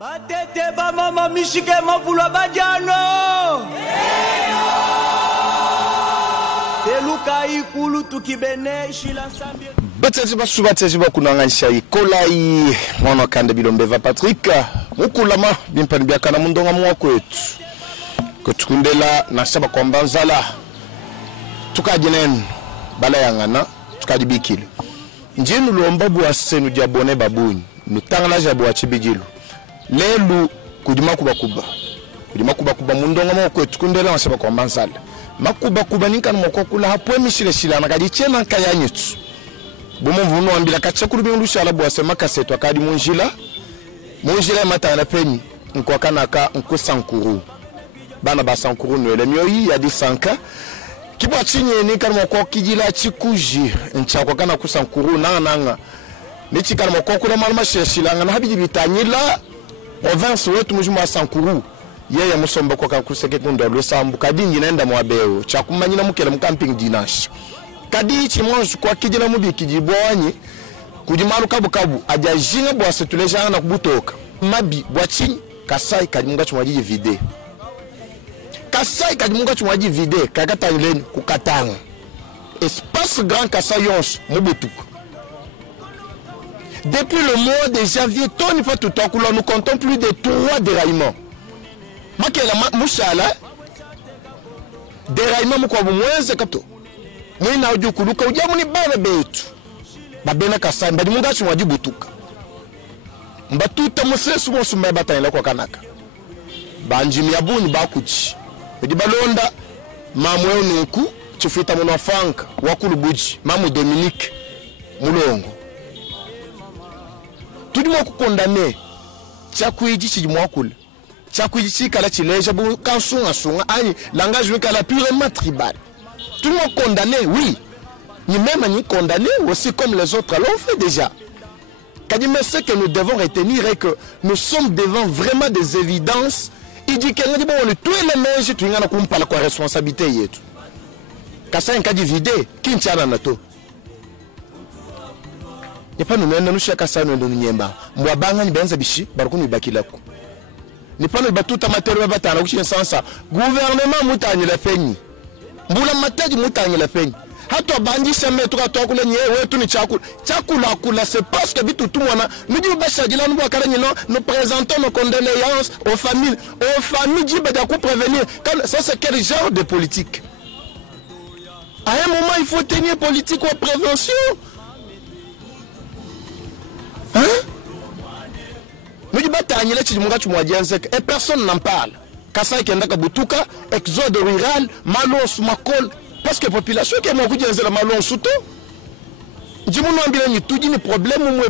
Batete ba mama mishike mavulwa bajano. Teluka ikulu tukibene shila sambi. Batete ba kunanganisha ikolai mwana kande bilombeva Patrick mukulama bimpani byakana mundonga mwa kwetu kutukundela nasaba kwamba nzala tukajinen bala yangana tukadibikile njenu lomba bwa senu jabone babuni nutangala jabo achibigilu lelu kudima kuba mundonga mwa kwetu kundela nasaba kwamba nzala makuba ninkana mwa kula hapwe mishile shila nakajichena nkayanyutu bomo vuno ambila kachakuru bingulusha la bwa sema kaseto akadi munjila mata na penyi nkokanaka nkosankuru bana basankuru no le myoyi ya di sanka kibwa chinye ni kan moko kijila chikuji nchakwa kana kusankuru nanga ni chikana moko kula malma sheshilanga na habiji bitanyila province wetu mujuma sankuru yeye musomba kwa kuseke kundo lo sambu kadingi naenda mwabeo chakumanyina mukela mu camping dinash kadi chimonju kwa kijila mubi kijibwanyi kujimalu kabu ajajinga bwa setulejana na kubutoka mabi bwachinyi kasai kadimunga chumwaji vide kasai kadimunga chumwaji vide kakata ileni kukatanga espace grand kasai yons mubutuku depuis le mois de janvier toni fa tutakula nous comptons plus de 3 déraillements makela mushala déraillement mukwa bumweze kapto mwina ujukuluka ujamuni bana betu babena kasai mbadi munga chumwaji butuka mbatuta musesu mosumba batayela kwa kanaka banjimi yabuni bakuchi edi balonda mamwe onuku chufita muno fanka wakulu buji mamu Dominique mulongo tudimo kukondane chakuiji chimwakula chakuiji chikala chileja bu kansunga ani langage wikala purement tribal tudimo condamné oui ni même ni condamné aussi comme les autres l'ont fait déjà. Mais ce que nous devons retenir est que nous sommes devant vraiment des évidences. Il dit qu'il y a tous les ménages qui ont la responsabilité. Quand un cas vide, qui ne tient pas nato. Il n'y a pas de nous chez Kassano de Niemba. Moi, Bangan Benzabichi, Barkouni Bakilako. N'est pas le bateau amateur Batana, ou ça. Gouvernement Moutagne la peine. Boula Matadi Moutagne la peine. Hato bandi seme tuka tokule nye wetu ni chakula kula c'est parce que bitu tout mwana nous dit basha dila nous bakara nyino nous présentons nos condoléances aux familles dit bada ko prévenir ça c'est quel genre de politique. À un moment il faut tenir politique ou prévention. Hein? Nous dit batanye la chimunga chumwajianzek et personne n'en parle. Kasai kendaka butuka exode rural malos makol parce que la population qui est beaucoup de la malon souto, je me tout dit problème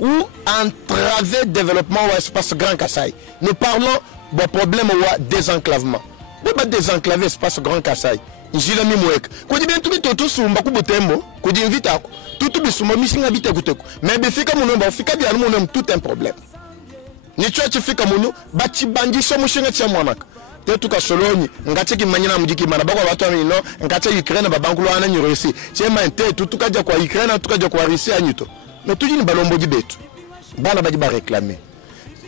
ou entraver le développement ou espace grand Kassai. Nous parlons de problème ou désenclavement. Pourquoi désenclaver espace grand Kassai? Njila mimweka. Kwa bien tout sumba kubutembo, kudi invita tout bisuma misinga bite kuteko. Mais befika munomba fika bya munom tout un problème. Ni chochi fika muno bachi bandisha mushinga cha mwanaka. Tuka soloni ngacheki manyina mujiki mana bakwa watu amino ngache Ukraine babankulo ana nyorosi chema ente tukaja kwa Ukraine tukaja kwa Russie anyito mais tujini balombo dibetu bana baji ba réclamer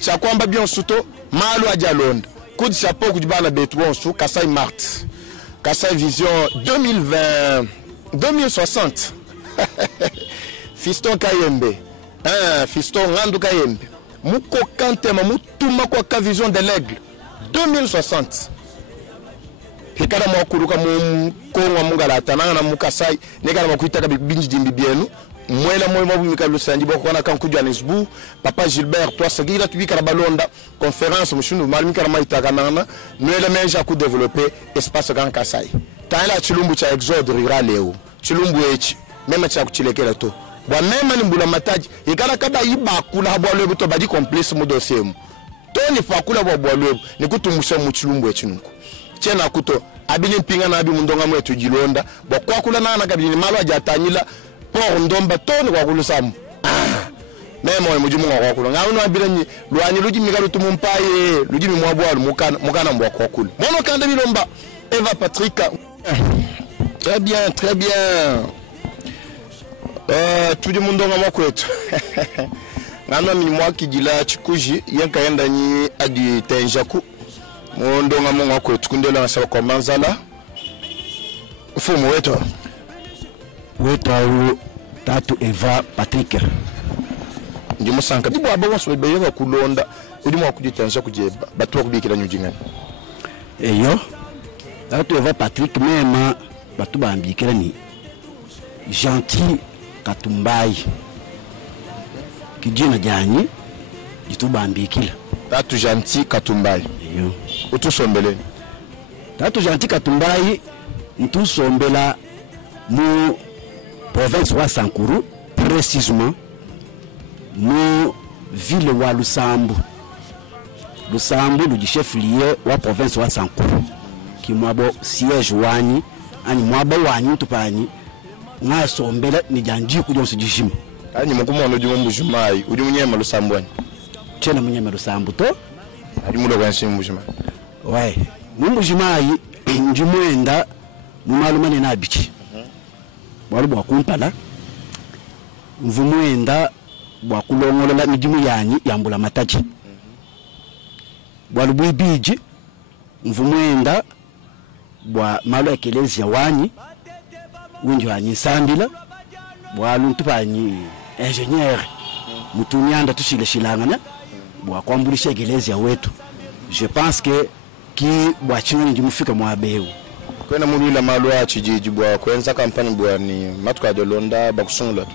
cha kwamba bien suto malu aja Londres coup de chapeau kujibana betu wonsu Kasai Mart Kasai Vision 2020 2060 Fiston Kayembe Fiston Ngandu Kayembe muko kantema mutuma kwa ka vision de l'aigle 2060 hikara mwakuruka mkonga mungala tananga na mukasai nekana makuita kabinji dimbi bienu mwela moyo mabumika lusanji boko na kanku Johannesburg papa Gilbert toi sagira tubika na balonda conférence mushunu malmika na maita kanana mwela menja ku développer espace grand Kasai taila chilumbu cha exode rural leo chilumbu echi mema cha kuchilekela to bwa mema ni mbula mataji hikara kaba iba kula habwalo buto badi complice mu dossier toni fakula bwabwalwe nikutumusha muchilumbu echinuko chena kuto abili mpinga na abi mundonga mwetu jilonda bwa kula na kabili malo ajatanyila por ndomba toni kwa kulusamu memo mujimu kwa kula ngawuno abili ni lwani luji migalu tumumpaye luji mwabwalu mukana mbwa kwa kula mono kanda bilomba Eva Patrick très bien tout le monde mundonga mwetu ngana mi mwa kijila chikuji yanka yenda ni adi tenjaku mondo ngamo ngako tukundela nsa kwa manzala ufumu wetu au Tatu Eva Patrick ndimo sanka dibo aba waso beyeka kulonda udimo akujitenja kujeba batu bakubikira nyujingana eyo Tatu Eva Patrick mema batu bambikira ni Gentil Katumbai kijina jani itubambikira Tatu Gentil Katumbai eyo utusombele Tatu Gentil Katumbai ntusombela mu province wa Sankuru, précisément mu ville wa Lusambu. Lusambu le chef lié wa province wa Sankuru qui mwabo siège wani ani mwabo wani tupani nga sombela ni janji ku jonso jishima ani mukumo no jumu mbujumai udi munyema Lusambu ani chena munyema Lusambu to ali mulo kwansi mbujumai ouais mbujumai njimwenda mu malumane na bichi bwali bwakumpala mvumwenda bwakulongolola mijimu yanyi yambula matachi bwali bwibiji mvumwenda bwa malo ekelezia wanyi unji wanyi sambila bwalu ntupanyi ingénieur mutunyanda tushile shilangana bwakwambulisha ekelezia wetu. Je pense que ki bwachinga njimufika mwabeu kwena mulila malo ya chijiji bwa kwenza kampani bwa ni matuka de londa bakusungula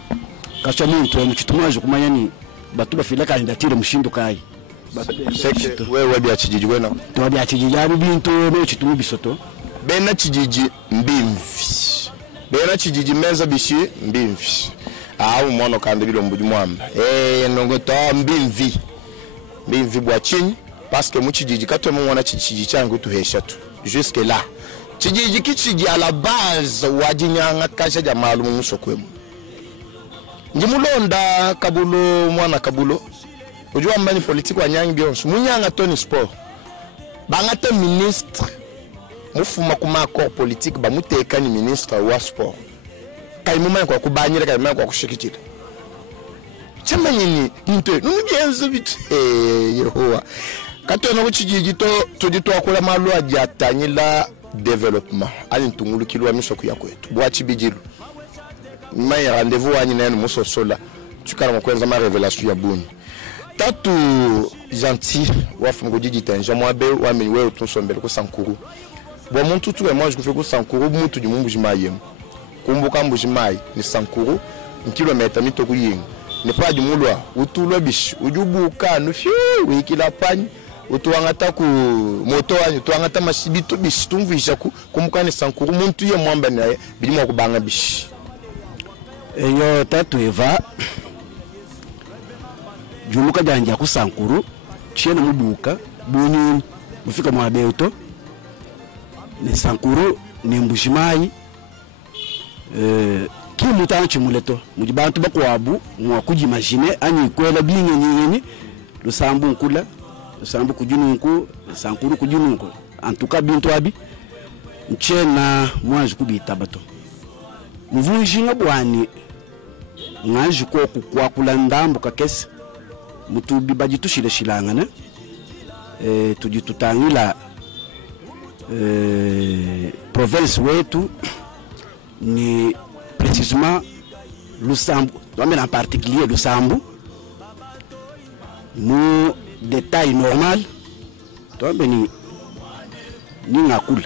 kasha muntu mchitumaje kumanya ni batu bafila kandidatire mushindo kai seke wewe bya chijiji kwena to bya chijiji ari bintu no chitumu bisoto bena chijiji mbimvi bena chijiji menza bishi mbimvi awu mwono kandi bilo mbuji mwamba nongo to mbimvi bwa chini parce que mu chijiji katwe mwana chijiji changu tuhesha tu jusque là chijiji kichiji à la base wajinyanga kasha ja malumu musokwemu njimulonda kabulo mwana kabulo ujua mbani politique wa nyangi byonso munyanga Tony Sport bangata ministre mufuma kuma corps politique ba muteka ni ministre wa sport kai mumanya kwa kubanyira kai mumanya kwa kushikitira chama nyini nte nuni byenzo bitu yehowa katona kuchijiji to tuditwa kula malu ajatanyila développement ali ntungulu kilwa misoko yakwetu bwachi bijilu mai rendez-vous ani nene musosola tukara mkwenza ma révélation ya buni Tatu Gentil wafu ngojiji tenja mwabe wa miwe utusombele ko Sankuru bo muntu tu moi je ko Sankuru muntu di mumbujimaye kumbuka mbujimaye ni Sankuru kilomita mitoko yinga ne pas di mulwa utulwa bish ujubuka no fiu wikila pani utuangata ku moto wanyu tuangata masibito bistumvisha ku kumukane Sankuru muntu ye mwamba naye bilimo kubanga bishi eyo Tatu Eva jumuka janja ku Sankuru chene mubuka bunyuni mufika mwabeuto ni Sankuru ni mbujimai ki mutanchi muleto mujibantu bakwabu mwakujimagine ani kwela binye nyinyi Lusambu nkula Lusambu kujununku Sankuru kujununku antuka bintu abi nchena mwanji kubita bato mvunjinga bwani ngaji ko kukwakula ndambo kakesi mutubi bajitushile shilangana tujitutangila province wetu ni précisément Lusambu mais en particulier Lusambu mu détail normal tombe ni ngakula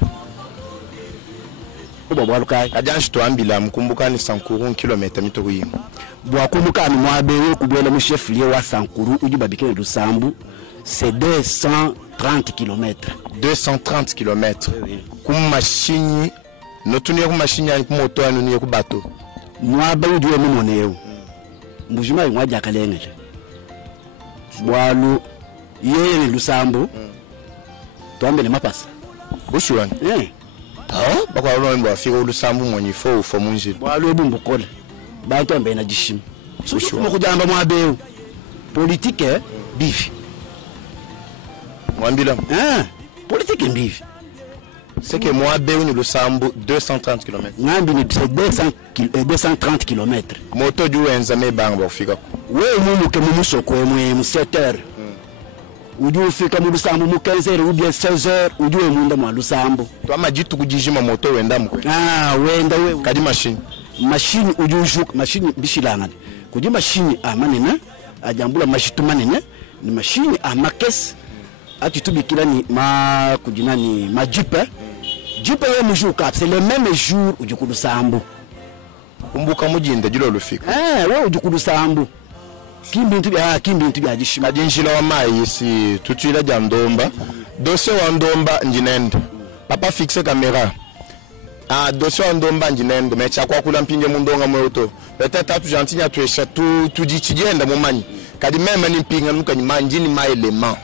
oba bwalukai ajanshi to ambila mkumbuka ni Sankuru kilomita mitoko yinga bwakumbuka ni mwabewe kubwela mu chef lié wa Sankuru ujibabike Lusambu c'est 230 km 230 km kum machine notuni ku machine ani moto anu ni ku bato mwabewe diwe mumoneo mbujima ngwaja kalengele bwalu yeye ni Lusambu tombe le mapasa bushuani bakwa lo mbo afika Lusambu mwenye fo munjili bwalu ebumbukola bantu ambe na jishima mo kujamba mwabewe politique bifi mwambila politique bifi c'est que mwabewe ni Lusambu 230 km ngambi ni 230 km moto juenza me banga bafika we mumu ke mumu soko mu 7h uju ufika mu Lusambo mu 15h ou bien 16h uju emunda mu Lusambo to amajitu kujijima moto wenda mkwe wenda we kadi machine uju juk machine bishilanga kuji machine amanene ajambula mashitu manene ni machine amakes atitubikila ni ma kujina ni majipe jipe we mujuka c'est le même jour uju ku Lusambo kumbuka mujinde jilo lufika we uju ku Lusambo kimbintu bya gishima kadinjila wa mai si tutwila ja ndomba dossier wa ndomba njinende papa fixe caméra dossier wa ndomba njinende mecha kwa kula mpinje mundonga mweto peut-être atu gentil tu esha tu dichigenda mumanyi kadi meme ni mpinga nuka ni manjini ma element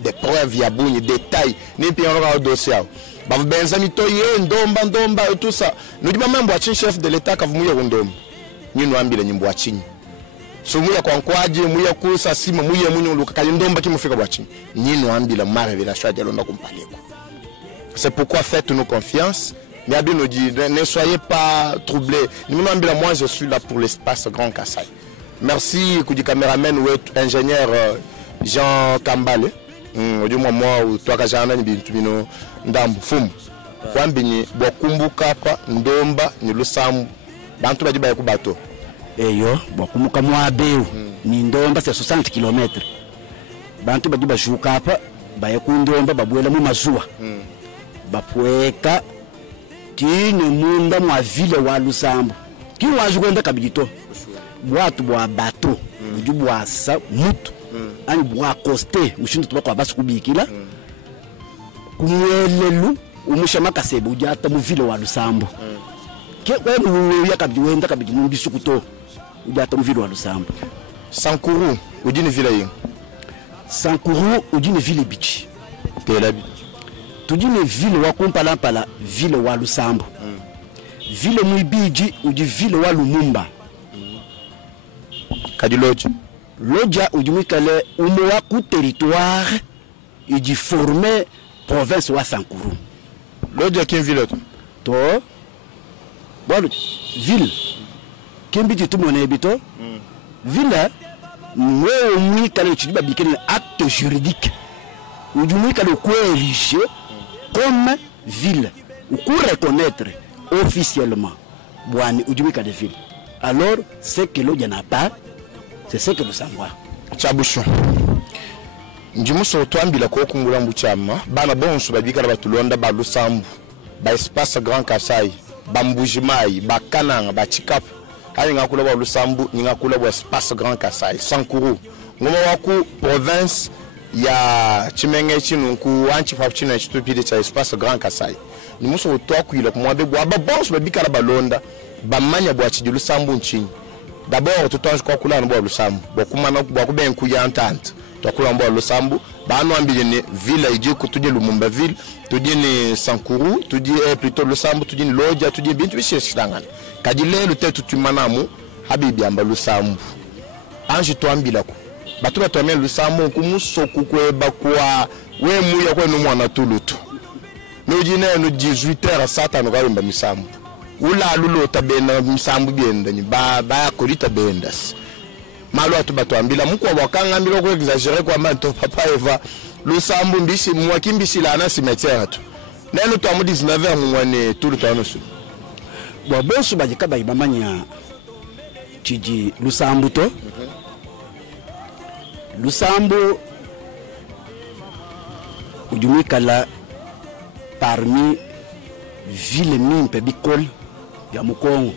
des preuves ya bunyi détails ni mpinga no dossier ba benza mitoye ndomba et tout ça nous dit même boachin chef de l'état kavumuye ndomba nyinu ambile nyimbo achinyi so muya kwa nkwaje muya kusa sima muya munyo luka kali ndomba kimufika bwachi nyinu ambila mara vila shwaje londa kumpaleko. C'est pourquoi faites-nous confiance. Mais Abi nous dit ne soyez pas troublés. Nous ambila moi je suis là pour l'espace Grand Kassai. Merci kudi cameraman ou ingénieur Jean Kambale. Odi moi ou toi kajana ni bintu bino ndambu fumu. Kwambinyi bokumbuka pa ndomba ni Lusambo. Bantu badi ba kubato. Eyo bakumuka mwabeu ni ndomba c'est 60 km bantu badi bajuka apa baye ku ndomba babwela mu mazuwa bapweka kini munda mwa ville wa Lusambo kini wajukwenda kabijito bwatu bwa bato buju bwasa mutu ani bwa coste mushindu tubako abasi kubikila kumwelelu umusha makasebe ujata mu ville wa Lusambo ke kwenu yakabdiwenda kabijinu bisukuto ujata mu ville wa Lusambo. Sankuru ujini ville yi Sankuru ujini ville bichi telabi tujini ville wa kumpala ville wa Lusambo ville muibiji uji ville wa Lumumba kadi loja ujimikale umo wa ku territoire iji former province wa Sankuru loja kin ville to bon ville kimbiti tumone bito ville mwe umikale chidiba bikene acte juridique ujumikale ko érigé comme ville ou ko reconnaître officiellement bwani ujumikale ville. Alors ce que l'on n'a pas c'est ce que nous savons. Chabusho njimuso twambila ko kungula mbuchama bana bonso babikala batulonda ba Lusambo ba espace Grand Kassai bambujimai bakananga bachikapu kali ngakula ba Lusambo ngakula ba espace Grand Kassai Sankuru ngoma waku province ya Chimenge chinunku anchi fapchina chitupide cha espace Grand Kassai ni muso twakwila kumwabe bwa bonso babikala balonda bamanya bwa chidi Lusambo nchini d'abord tutange kwa kula no Lusambo bokumana bwa kubenku ya entente twakula mbo Lusambo bano ambile ne ville iji kutuje Lumumba ville tuje ni Sankuru tuje plutôt Lusambo tuje ni loja tuje bintu bisheshangana kadi lelo tetu tumanamu habibi amba Lusambo anji twambila ko batu batwame Lusambo kumusoku kweba kwa we muya kwenu mwana tulutu nojine no 18h satano galimba Lusambo ula lulo tabenda Lusambo bienda ni ba kolita bendas malo atubatwambila mukwa wakangambila ko exagérer kwa manto papa Eva Lusambo mbishi mwakimbisi la na cimetière tu neno to amu 19h mwane tout le temps su bo bonso bajika bayimamanya chiji Lusambo to Lusambo ujumikala parmi ville mimpe bikol ya Mukongo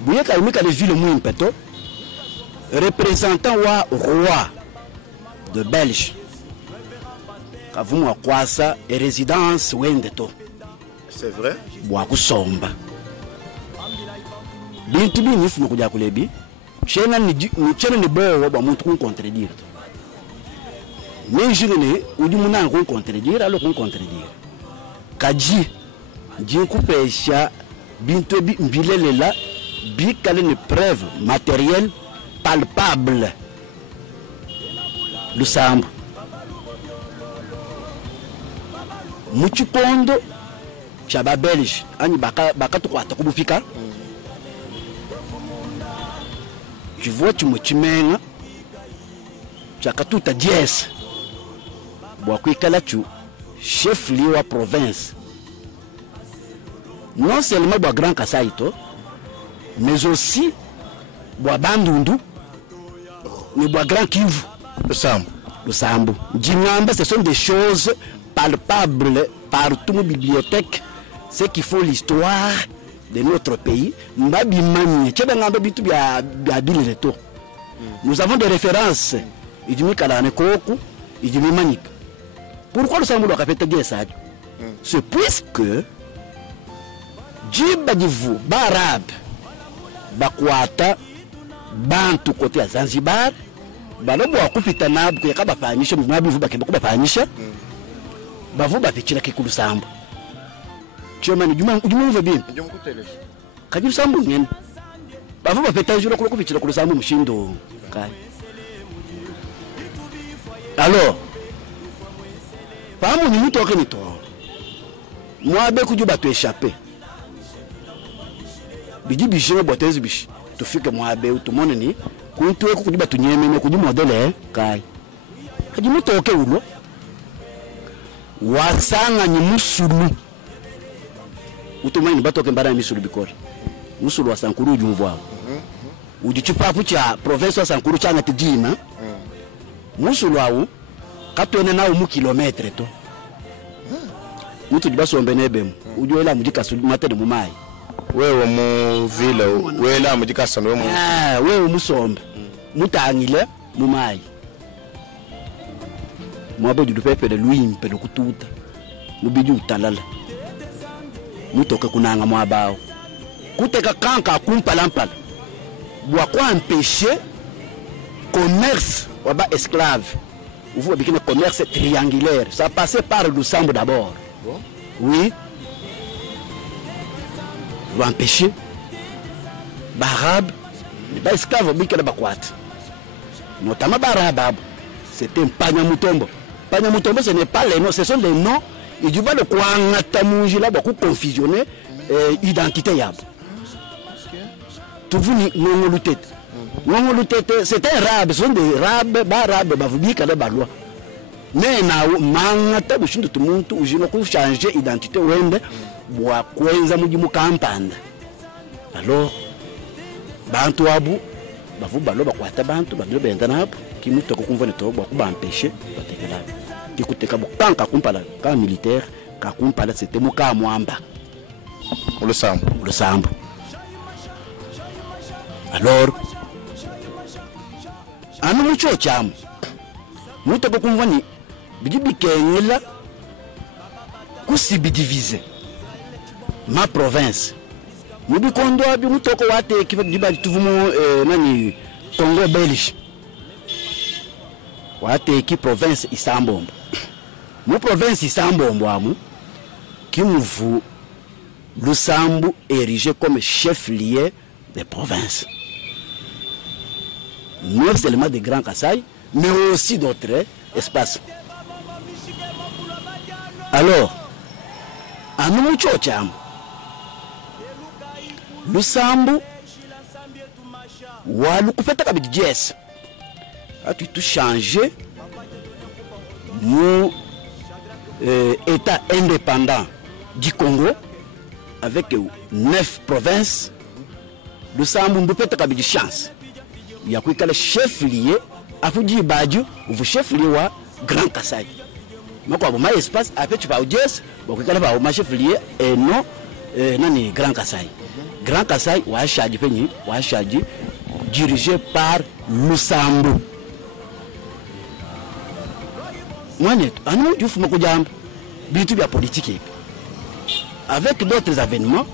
buyeka umikala ville mimpe to représentant wa roi de Belge kavumu akwasa et résidence wende to c'est vrai bwa kusomba bintu binifu nokuja kulebi chena ni bo ba muntu contredire mais jingene ujumuna ko contredire alors ko contredire kaji ji kupesha bintu bi mbilelela bi kale ne preuve matérielle palpable Lusambo muchipondo chaba Belge ani baka tukwata kubufika chivo chimuchimenga chakatuta 10 bwakwikala chu chef lieu wa province non seulement bwa Grand Kasai to mais aussi bwa Bandundu ni bwa Grand Kivu le Sambo Djingamba. Ce sont des choses palpables partout dans bibliothèque, ce qui font l'histoire de notre pays. Nous avons des références. Pourquoi le Sambo doit répéter ça? C'est puisque Djibadivu, Barab, Bakwata, Bantu côté à Zanzibar, balobo akupita nabu kwa kaba panyisha mwabi vuba kemba kuba panyisha bavuba pichira kikulu Sambo choma ni juma uva bien kajiru Sambo nyene bavuba petajura kulo kupichira kulu Sambo mushindo kai. Alors pamu ni muto okeni to mwabe kujuba tu échapper bidi bishime botezi bishi tufike mwabe utumone ni kuntuwe kukujiba tunyeme kujibu modele kai kajimu toke ulo wasanga ni musulu utumani batoke mbara misulu bikori musulu wa Sankuru ujumvwa ujichupapu cha province wa Sankuru changa tijina musulu wao katwene nao mu kilometre to mutu jibasombe nebemu ujoela mujika sulu matene mumai wewe mu vile wewe la mujika sano mu wewe musombe mutangile mumai mwabo du pepe de luimpe do kututa mubiji utalala mutoke kunanga mwabao kuteka kanka kumpalampala bwa kwa empêcher commerce waba esclave vous avez un commerce triangulaire, ça passait par le Sambo d'abord. Oui. Vous empêchez Barab, les bas esclaves, notamment Barab, c'était un Panyamutombo. Panyamutombo, ce n'est pas les noms, ce sont des noms. Et du bas de quoi on a beaucoup confusionné identité yab. Tout vous non lutté. Non lutté, c'était un rab, ce sont des rabs, barab, bavubi kale balwa. Mais na mangata bushindu tumuntu ujino ku changer identité wende bwa kwenza mujimu kampanda. Alors bantu abu bavu balo bakwata bantu babilo benda napo kimuto ko kumvone to bwa kuba empêcher batekela. Kikuteka bukanka kumpala ka militaire ka kumpala c'était muka mwamba. Le Sambo. Alors anu mucho chamu muto ko kumvani bijibi kenyela kusibidiviser ma province mubi kondo abi mutoko wate kifa diba tuvumo nani Congo Belge wate ki province Isambombo mu province Isambombo amu kimuvu Lusambu érigé comme chef-lieu des provinces, non seulement de Grand Kasai, mais aussi d'autres espaces. Alors, à Noumouchoucham, Lusambu, ou à l'occupé avec Jess, a tout changé, mon État indépendant du Congo, avec 9 provinces. Le Sambo peut avoir de chance. Il y a le chef-lieu, à Fuji Badju, ou le chef-lieu wa Grand Kasai. Mais quand on espace, après tu vas au Jess, on peut avoir un chef-lieu et non Grand Kasai. Grand Kasai, ou Achadi, dirigé par le Sambo. Moi, je suis un politique. Avec d'autres événements,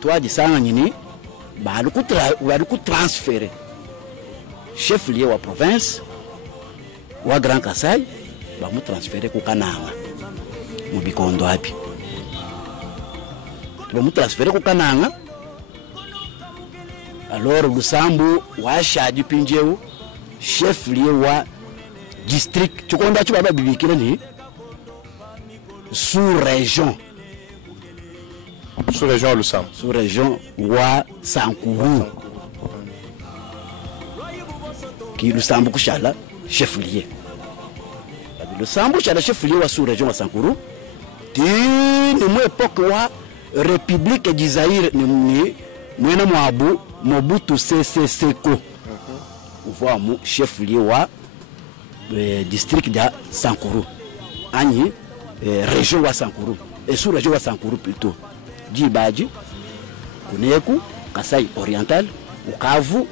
toi, tu sais, tu vas transférer chef-lieu wa province, wa Grand Kasai, tu vas transférer au Kananga. Tu vas transférer au Kananga. Alors, le Sambo, wa Chadi Pinjeu, chef-lieu wa district, tu connais, tu vas bien sous-région. Sous-région Lusambo. Sous-région wa Sankuru. qui Lusambo kushala chef lié Lusambo kushala chef lié wa sous région wa Sankuru ti ni mo époque wa république du Zaïre ni mwena mwabu Mobutu Sese Seko uvoa mu chef lié wa district de Sankuru ani région wa Sankuru et sous région wa Sankuru plutôt Djibaji Kuneku Kasai Oriental Bukavu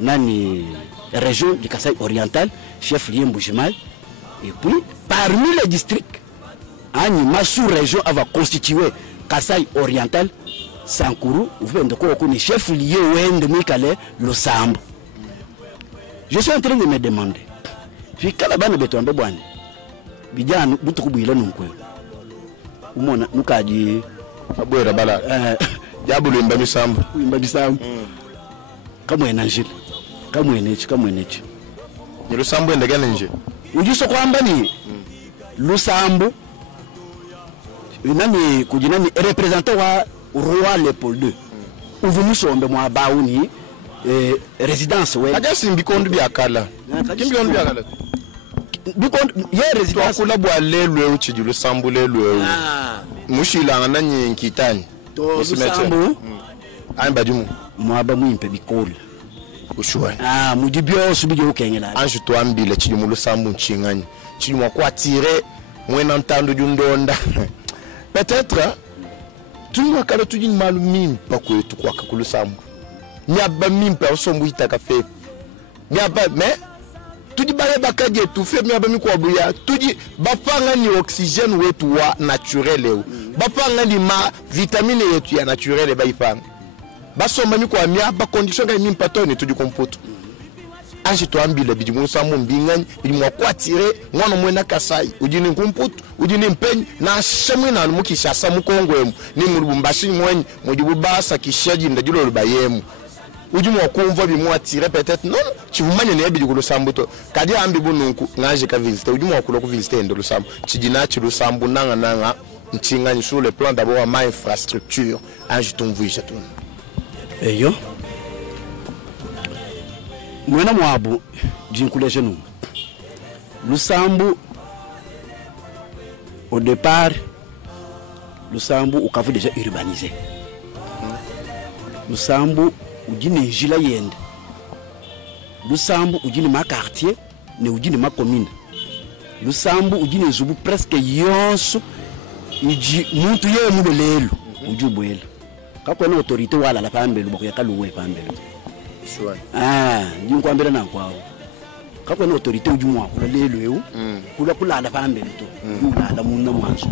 nani région du Kasai Oriental chef lié Mbujimayi et puis parmi les districts ani ma sous région va constituer Kasai Oriental Sankuru uvende ko ni chef lié wende mikale Lusambo. Je suis en train de me demander puis kala bana betombe bwana bijana butukubwila nunkwe umona nukaji abwera bala jabulu imba misambo kamwe nanjile kamwe nechi ni Lusambo endegana nje ujiso kwamba ni Lusambo nani kujinani representant wa roi Leopold II uvumusombe mwa bauni résidence we ajasi mbikondo byakala kimbikondo byakala bikondo ye résidence kula bwa lelwe uchi Lusambo lelwe mushila nanyi nkitani to Lusambo amba dimu mwaba mwimpe bikola ushwa mujibyo subije ukengela anju to ambile chili mu Lusambo nchingani chili mwa kwa tirer mwena ntando jundonda peut-être tunwa kala tujini malu mimpa kwetu kwa ku Lusambo nyaba mimpa osombu itaka fe nyaba mais tudi bale bakaje tu fe nyaba mikwa buya tudi bapanga ni oxygène wetu wa naturel eu bapanga ni ma vitamine yetu ya naturel ba ipanga basomba mikwa myaba condition ga mimpa to ni tudi kompoto anji to ambile bidi mu Lusambo mbingani bidi mwa kwatire mwana mwena Kasai ujini nkumputu ujini mpenyi na shemwe na mukishasa mukongwemu ni mu Lubumbashi mwenyi mujibu basa kishaji ndajilo lubayemu ujimu wakumva bimu atire peut-être non chivumanye ne bidi ku Lusambo to kadi ambi bununku ngaje ka visiter ujimu wakula ku visiter ndo Lusambo chijina chi Lusambo nanga ncingani sur le plan d'abord ma infrastructure anji tumvuisha tu eyo mwena mwabu jinkuleje nu Lusambo au départ Lusambo ukavu déjà urbanisé Lusambo ujine njila yende Lusambo ujine ma quartier ne ujine ma commune Lusambo ujine zubu presque yonso uji muntu ye mu lelu ujubwela kakwe na autorité wala la pambelo bokuya kaluwe pambelo njinkwambela na kwao kakwe na autorité ujumu wakula lelu eu kula la pambelo to la munna mwanzo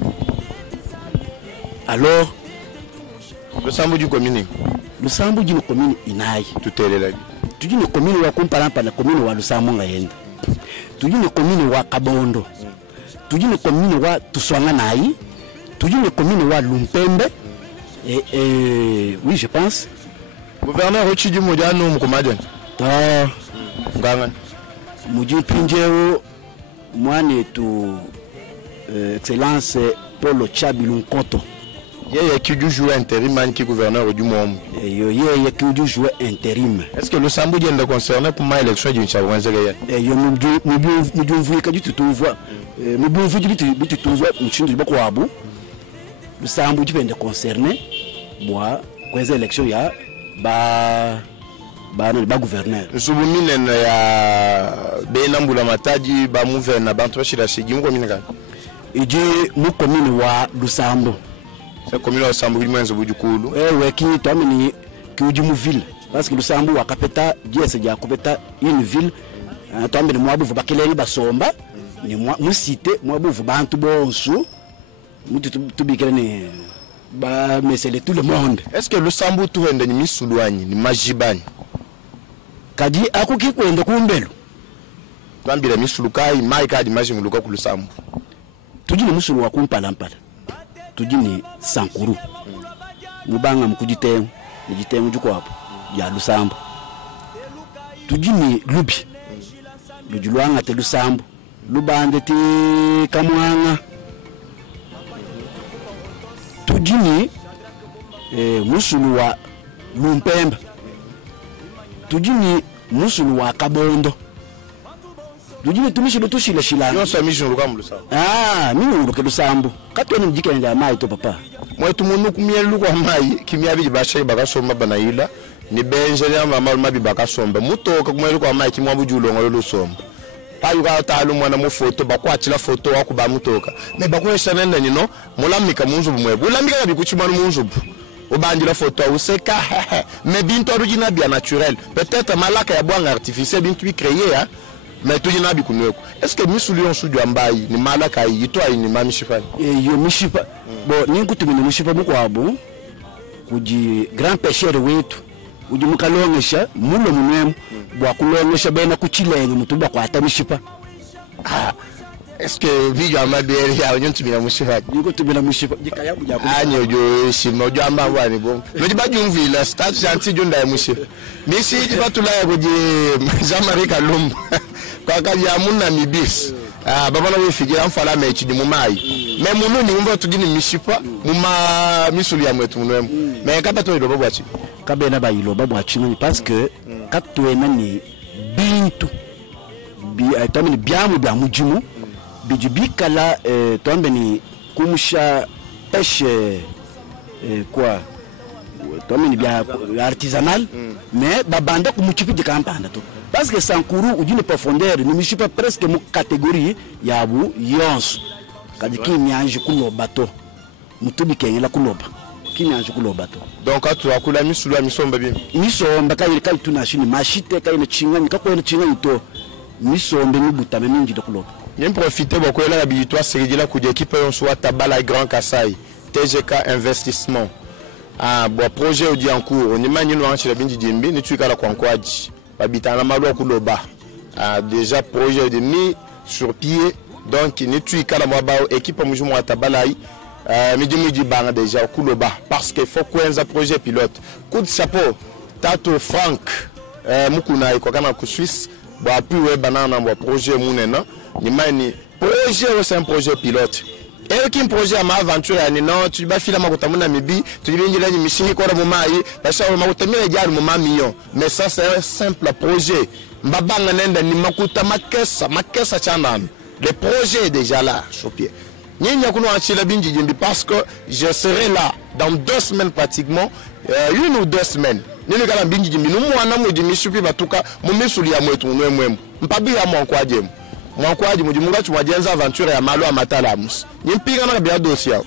alors Lusambo du commune Lusambo jino commune inayi tutelela tujine commune wa kumpalampa na commune wa Lusambo ngayenda tujine commune wa Kabondo tujine commune wa Tuswanga nayi tujine commune wa Lumpembe oui je pense gouverneur Ochidi Modiano mkomaje nganga muji pinjeo mwane tu excellence Paulo Chabilu Nkoto yeye qui du jouer intérim qui gouverneur du monde yeye qui du jouer intérim est-ce que Lusambo est concerné pour ma élection du Chabwanzele yo muju vuika du tutuva mubu vuji bitu tutuva mchindu bako wabu Lusambo dipende concerné boa kweza élection ya ba gouverneur subumine ya benambula mataji ba mouvena bantwashira shigi ngo minaka iji mu commune wa Lusambo c'est commune wa Lusambo limwenzo bujukulu ki tomini ki uji mu ville parce que Lusambo wa kapeta diese ja kopeta une ville tomini mwabu bakileli basomba ni mu cité mwabu bantu bonso mutu tubikele ni ba mesele tout le monde. Est-ce que Lusambo tu ende ni misuluanyi ni majibani kadi akuki kwende kumbelu twambira misulukai mai kadi majimuluka ku Lusambo tujini musulu wa kumpalampala tujini Sankuru mubanga mukujitengo nijitengo juko hapo ya Lusambo tujini lubi lujulwanga te Lusambo lubande ti kamwanga tujini musulu wa Lumpemba tujini musulu wa kabondo dujini tumishilo tushila shilana yo samisho lukamu lusa mimi uruke lusambu katweni mjikende ya mai to papa mwetu munu kumye luko mai kimya biji bashe bakasomba banayila ni benje ya mama mabi bakasomba mutoka kumwe luko mai kimwabu julongo lusomba payuka talu mwana mu photo bakwatila photo wakuba mutoka me bakwesha nenda nyino mulamika munzubu mwebu ulamika kabi kuchimana munzubu obandila photo useka mais bintu origina bien naturel peut-être malaka ya bwanga artificiel bintu bi créer mais tu jina bi kunweko est-ce que misulion sudu ambayi ni malaka yito ayi ni mamishifa yo mishipa bo ninkutumina mishipa mukwabo kuji grand pêcheur wetu uji mukalongesha mulo munwemu bwa kulongesha bena kuchilenge mutuba kwata mishipa est-ce que video amabere ya nyontumina mushifa ninkutumina mishipa jikaya buja anyo jo shimo jo amba wani bon meji bajumvila start janti junda ya mushifa misi batula ya kuji Jean-Marie Kalumba kwa kaji amuna mibis baba na wefigira mfala mechi di mumai me munu ni umva tugini mishipa muma misuli ya mwetu munwemu me kapa to iloba bwachi kabe na ba iloba bwachi ni parce que katwena ni bintu bi atamini byamu bya mujimu bijibikala tombe ni kumusha pêche quoi tombe bya artisanal mais babanda kumuchipi de kampanda to parce que Sankuru ujine profondeur ni mishipa presque mu catégorie ya bu yons kadiki nyanji kuloba to mutubi kenyela kuloba kinyanji kuloba to donc atu akula misulu ya misomba bi misomba kai tunashini mashite kai ne chingani kako ne chingani to misombe ni butame mingi de kuloba ni profiter beaucoup la habitude c'est que l'équipe on soit Tabala Grand Kassai TGK investissement bon projet odi en cours on imagine no anchi la bindi dimbi ni tuikala kwa nkwaji babitana malwa kuloba déjà projet de mis sur pied donc ni tuikala mwa bao équipe mujumu wa Tabala midimu di banga déjà kuloba parce que faut kwenza projet pilote coup de chapeau tato Frank mukuna iko kana ku Suisse ba puis we banana mwa projet munena ni mani projet c'est un projet pilote et qui projet ma aventure yani non tu ba fila makutamuna mibi tu binjira ni mishini kwa mumai basha makutamira jari mumama million mais ça c'est un simple projet mbabanga nenda ni makuta makesa chana le projet est déjà là sur pied nyanya kuno achila binji jimbi parce que je serai là dans 2 semaines pratiquement 1 ou 2 semaines nini kala binji jimbi no mwana mu jimishupi batuka mumisuli ya mwetu mwemwe mpabi ya mwankwaje mwankwaje mujimunga chumwajenza aventure ya malo amatalamus nyimpiga na bia dossier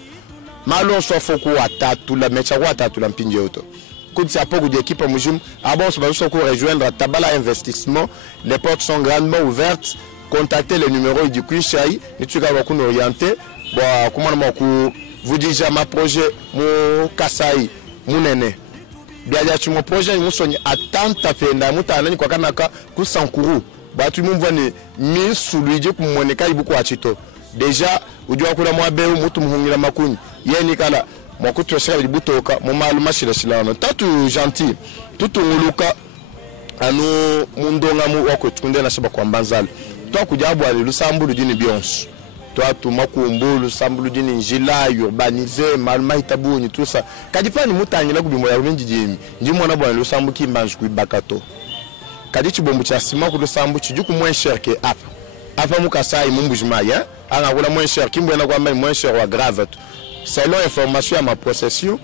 malo sofoku watatu la mecha watatu la mpinje auto kutsi apoku de équipe mujum abon so baso ko rejoindre Tabala investissement les portes sont grandement ouvertes contactez le numéro du Kuishai nituka bakuna orienter bon comment on vous dis jamais projet mu Kasai munene biaja chimo projet musonyi atanta penda mutana ni kwa kanaka ku Sankuru batu mumvani mi suluje kumoneka ibuko achito déjà ujua kula mwabe mutu muhungira makuni yeni kala mwakutu shaka libutoka mu maluma shilashilano tatu gentil tutu nguluka anu mundonga mu wako tukunde na shaba kwa mbanzali to kujabu ali lusambulu dini bionsu to atu makumbulu sambulu dini njila urbanisé maluma itabuni tout ça kadipani mutanyila kubimo ya ruminji jimi njimo na bwana lusambu kimbanju kuibakato kadichi bombu cha sima ku lusambu chijuku moins cher que apa mukasai mumbujima ya ana kula moins cher kimbwena kwa moins cher wa grave selon information à ma possession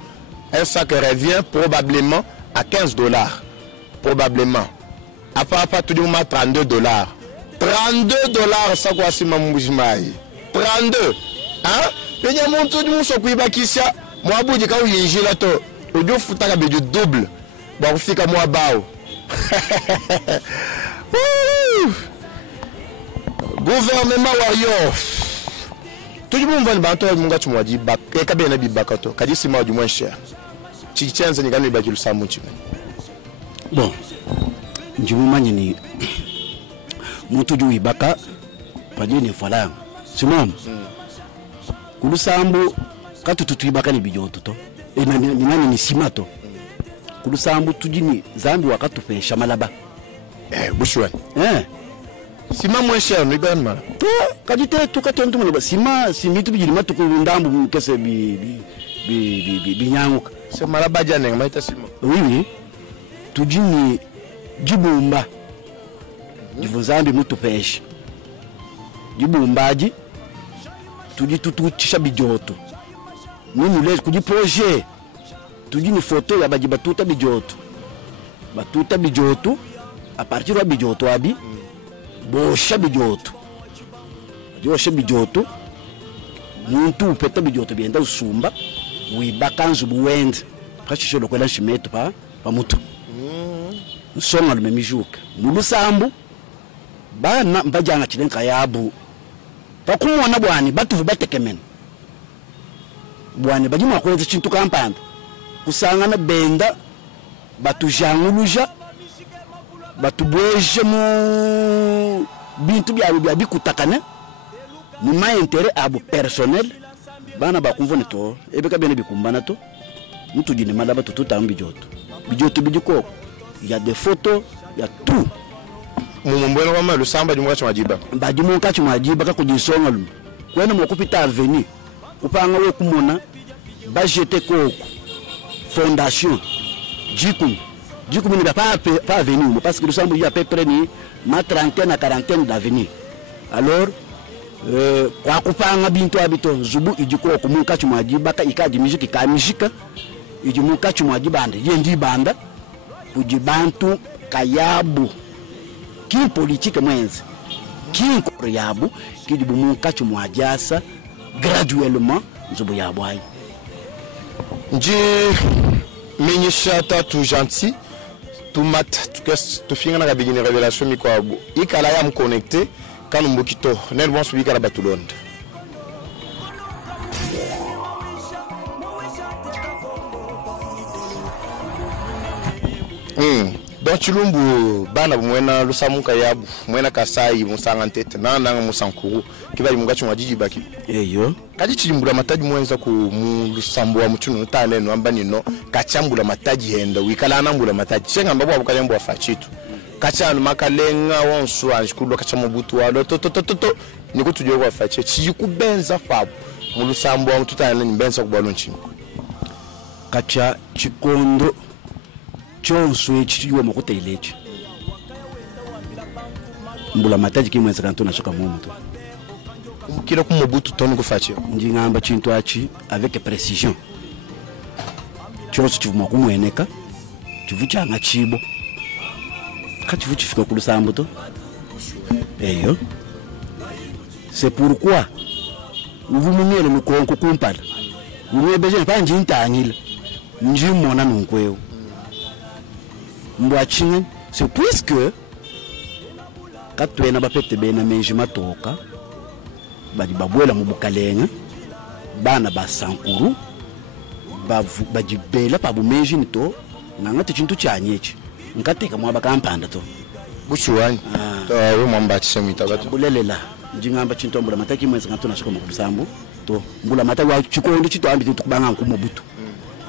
un sac revient probablement à $15 probablement apa tout du moment $32 $32 ça quoi si mumbujima 32 hein penya muntu du muso kuibakisha mwabuji ka uyinjila to ujo futaka bejo double ba kufika mwa bao gouvernement warrior tout le monde va banto munga chumwaji ba ekabe na bibakato kadisi ma du moins cher chichenza ni gani bakilu samuchi bon njumumanye ni mutu ju ibaka padini fala simam kulusambu katututu ibaka ni bijoto to ni nani ni simato kulusambu tujini zambi wakatufesha malaba bushwan sima moins cher ni ben mala to kadite tukatontu mulaba sima simitu bijili matuku ndambu mkese bi nyanguka c'est malaba jane maita sima oui tujini jibumba divunzambi mutu peshe dibumbaji tudi tutuchisha bijoto nini lezi kudi projet tudi ni photo ya baji batuta bijoto a partir wa bijoto abi bosha bijoto muntu upeta bijoto bienda usumba wibakanzu buwende kashisho lokwela shimeto pa mutu nsonga lumemijuka mulusambu bana mbajanga chilenka yabu pakumona bwani batuvu batekemena bwani bajima kweza chintu kampanda kusangana benda batujanguluja batubweje mu bintu bya bikutakane mu mayentere abo personnel bana bakumvone to ebeka bene bikumbana to mutu jine malaba tututambi bijoto bijiko ya des photos ya tout mumbwena kwa lusamba dimuka chamajiba bajimuka chamajiba ka kujisonga lumu kwena mokupita avenue upanga we kumona bajete koko fondation jikum ni pas avenue parce que lusamba ya peu près ni ma trentaine à quarantaine d'avenue alors kwa kupanga bintu abito zubu ijiko kumuka chamajiba ka ikaji muziki ka muzika ijimuka chamajiba ande yendi banda ujibantu kayabu ki politique mwenzi ki yabu ki dibumuka chumwajasa graduellement nzubu yabwai nji menyesha tatu gentil tu mat tu finga na bigini révélation mi kwa abu ikala ya mconnecter kanu mbukito nel bon subika la batulonde donc chilumbu bana mwena lusamuka yabu mwena kasai musanga ntete nanga musankuru kibali mungacho mwajiji baki eyo kaji chilimbula mataji mwenza ku lusambu wa mutunu ntane no ambani no kachambula mataji henda wikala anambula mataji senga mbabo abukalembo afachitu kachanu makalenga wonsu anshikulo kachamubutu walo to nikutujwe kwa fachi chikubenza fabu mu lusambu wa mututane nimbenza kubalo nchini kacha chikondo chonso echiwa makuta ilechi mbula mataji kimwenza kanto nashoka mumuntu kila kumubutu toni kufachi njingamba chintu achi avec précision chonso chivuma kumweneka chivuchanga chibo kachivu chifika kulusambu to eyo c'est pourquoi uvumunyele nukonko kumpala unyebeje panje intangile njimona nunkweo mbwachinga c'est puisque katwena bapete bena menji matoka badi babwela mu bukalenga bana basankuru bajibela pa bumenji nito ngangati chintu chanyechi nkateka mwa bakampanda to buchuwani we mwamba chisemita gato bulelela njingamba chintu mbula mataki mwenza ngato nashiko mu kusambu to mbula mataki wa chikondo chito ambi tukubanga nkumobutu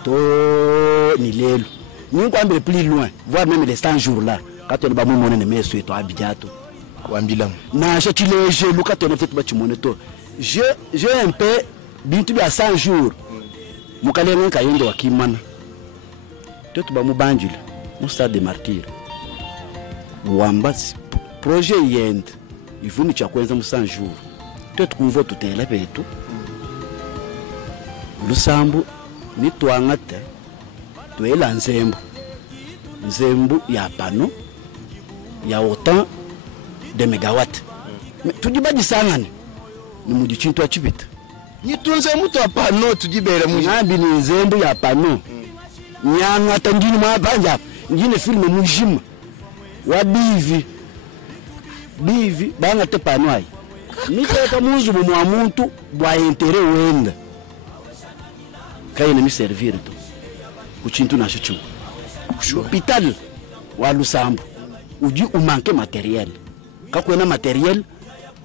to ni lelo ninkwambile plus loin voir même les 100 jours là quand on va monner ne meso to abijato wambila na chatileje lukato na tetu bachimone to je un peu bintu bya 100 jours mukalenga kayendo wakimana tetu ba mubanjile mu stade de martyr wamba projet yend ivuni cha kwenza mu 100 jours tetu kumvo tutela petu lusambu ni twangate tuela nzembo ya pano ya autant de megawatts tujibaji sangane ni mujichintu achibita nitunze mutu apano tujibere mu ngambi ni nzembo ya pano nyanga tangini mabanja ngine filme mujima wa bivi banga te pano ai miteka muzu mu muntu bwa intere wenda kayina mi servir to kuchintu na chichu l'hôpital wa lusambu uji umanke matériel kakwena matériel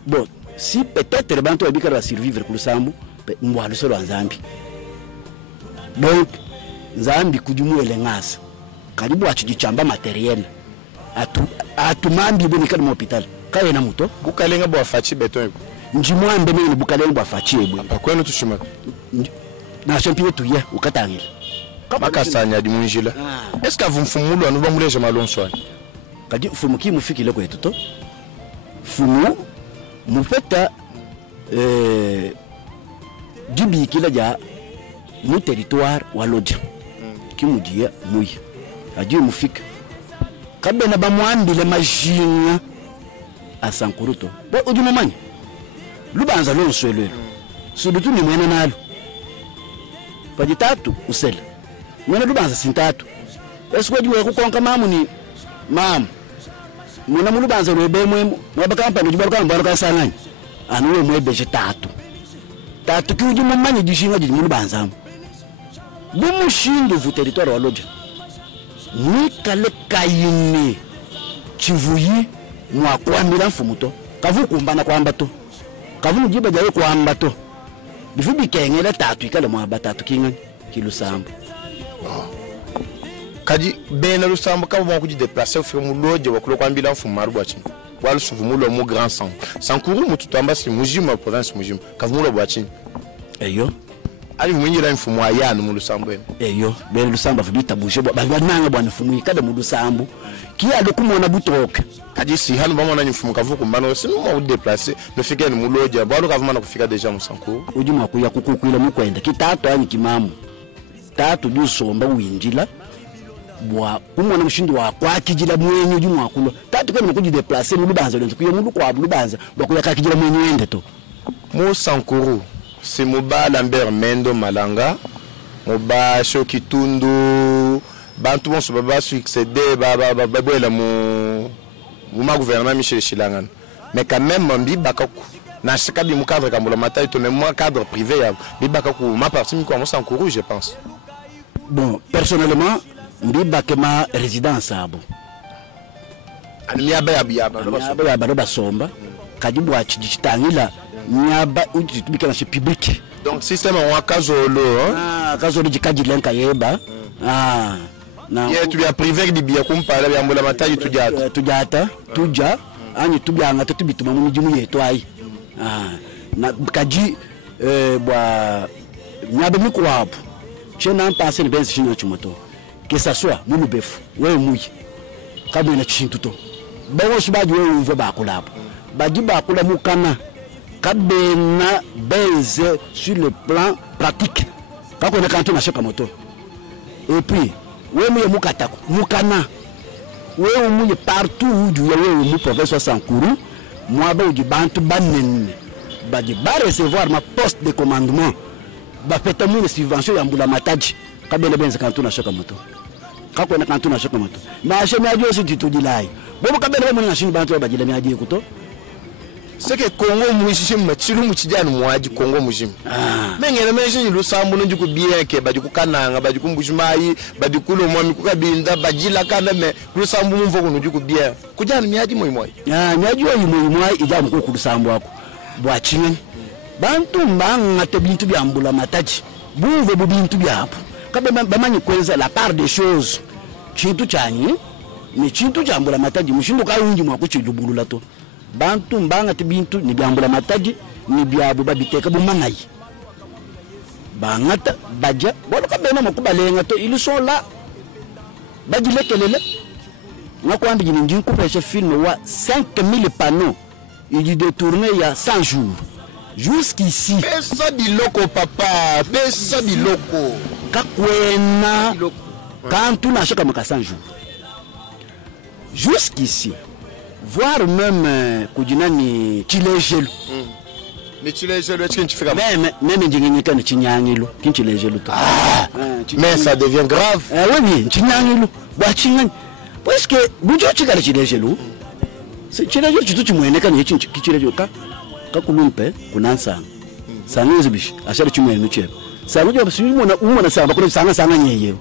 bon si peut-être bantu abika va survivre ku lusambu mbwa solo nzambi donc nzambi kujumuele ngasa karibu achijichamba matériel atumambi bonika mu hôpital kayena muto bukalenga bwa fachi beton njimwambe mene bukalenga bwa fachi ebo akwena tushima na champion tuye ukatangile makasanya di munjila est-ce que vous mfumulo anu bamuleje malonswani kadi fumuki mufiki leko etuto fumu mufeta dibi kila ja mu territoire wa Lodja kimudia muya adio mufika kabena bamwambile majinga a Sankuru to bo uduma manya lubanza lo nswelelo sudutu ni mwena nalo pajitatu usela mwena lubanza sintatu esikodi we kukonka mamu ni mamu muna mulubanza lo bemwe nabaka no jibalo kamba ka sanganya anu we mwebe tatu ki uduma manya gishinga jiji mulubanza bumushindu vu territoire wa Lodja ni kale kayini chivuyi mwa kwambira mfumuto kavu kumbana kwamba to kavu jiba jawe kwamba to bifu bikengela tatu ikale mwa batatu kinga kilusambo kadi bena lusambo kava mwa kuji déplacer ufika mu Lodja wa kwambira mfumu marubwachi wala suvumulo mu grand centre Sankuru mututamba si mujima province mujima kavumulo bwachi eyo ali mwenyira mfumu ayanu mu lusambo eyo bena lusambo fubita bushe bananga bwana mfumu ikade mu lusambo kia dokumona butoka kadi si hanu bamona mfumu kavu kumbana sinu mwa déplacer no fika ni mu Lodja bwalo kavumana kufika deja mu Sankuru ujuma kuya kukukwila mukwenda kitatu ani kimamu tatu dusomba winjila bwa kumwana mushindi wa kwakijira mwenye ujuma akulo tatu kama kuji déplacer mu lubanza lento kuya mu kwa lubanza bakuya kakijira mwenye wende to mu Sankuru c'est Moba Lambert Mendo Malanga Moba Shoki Tundu bantu bonso baba succéder babwela mu gouvernement Michel Chilangan mais quand même mbi bakaku na chaka bi mu cadre kambola matai to même moi cadre privé ya bi bakaku ma partie mi ko Sankuru je pense. Bon personnellement mbi bakema résidence abo animia ya ba somba kadibu achitangila nyaba utibika na public donc système wa kazolo kazolo jikaji lenka yeba na yetu ya privé di bia kumpala bya mbola mataji tuja ani tubyanga tutubituma mu mijimu yetu ai na kaji bwa nyabe mikwabo chena mpase ni benzi chino chimoto que ça soit mu befu we muyi kabwe na chintuto bawo shibaji we uve bakulabo baji bakula mukana kabena base sur le plan pratique kako na kanto na shaka moto et puis we muye mukatako mukana we muye partout où du we mu province wa Sankuru moi ba uji bantu banene baji ba recevoir ma poste de commandement ba peta mu subvention ya mbula mataji kabena benza kanto na shaka moto kako na kanto na shaka moto na sheme ajo si titudilai bobo kabena mu na shini bantu ba jile mi aje kuto c'est que Congo muishimu machilu muchijana mwaji Congo mujimu mengene menshi lusambu njuku bieke baji kukananga baji kumbushimai baji kulo mwami kukabinda bajila kana me lusambu mumvo kunjuku bie kujana miaji moyimoy miaji moyimoy ijamu ko lusambu wako bwachinga bantu mbanga te bintu byambula mataji buve bubintu byapo kabe bamanyi kwenza la part des choses chintu chanyi ni chintu chambula mataji mushindu kayungi mwako chilubulula to bantu mbanga tibintu ni byambula mataji ni byabu babiteka bumangai bangata baja bolo kabena makubalenga to ilisola bajilekelele ngakwandi nyingi kupesha film wa 5000 panneaux il détourné il y a 100 jours jusqu'ici pesa biloko papa pesa biloko kakwena quand tu n'achètes comme 100 jours jusqu'ici voir même kujinani chilejelo mais chilejelo est-ce que tu fais même njinginika ni chinyangilo kinchilejelo to mais ça devient grave oui chinyangilo ba chinyang parce que bujo chikala chilejelo c'est chilejelo chitu chimweneka ni chilejelo ka kulumpe kunansa sangizo bishi ashari chimwene nucheba sangizo bisimona umona samba kule sanga nyeyeyo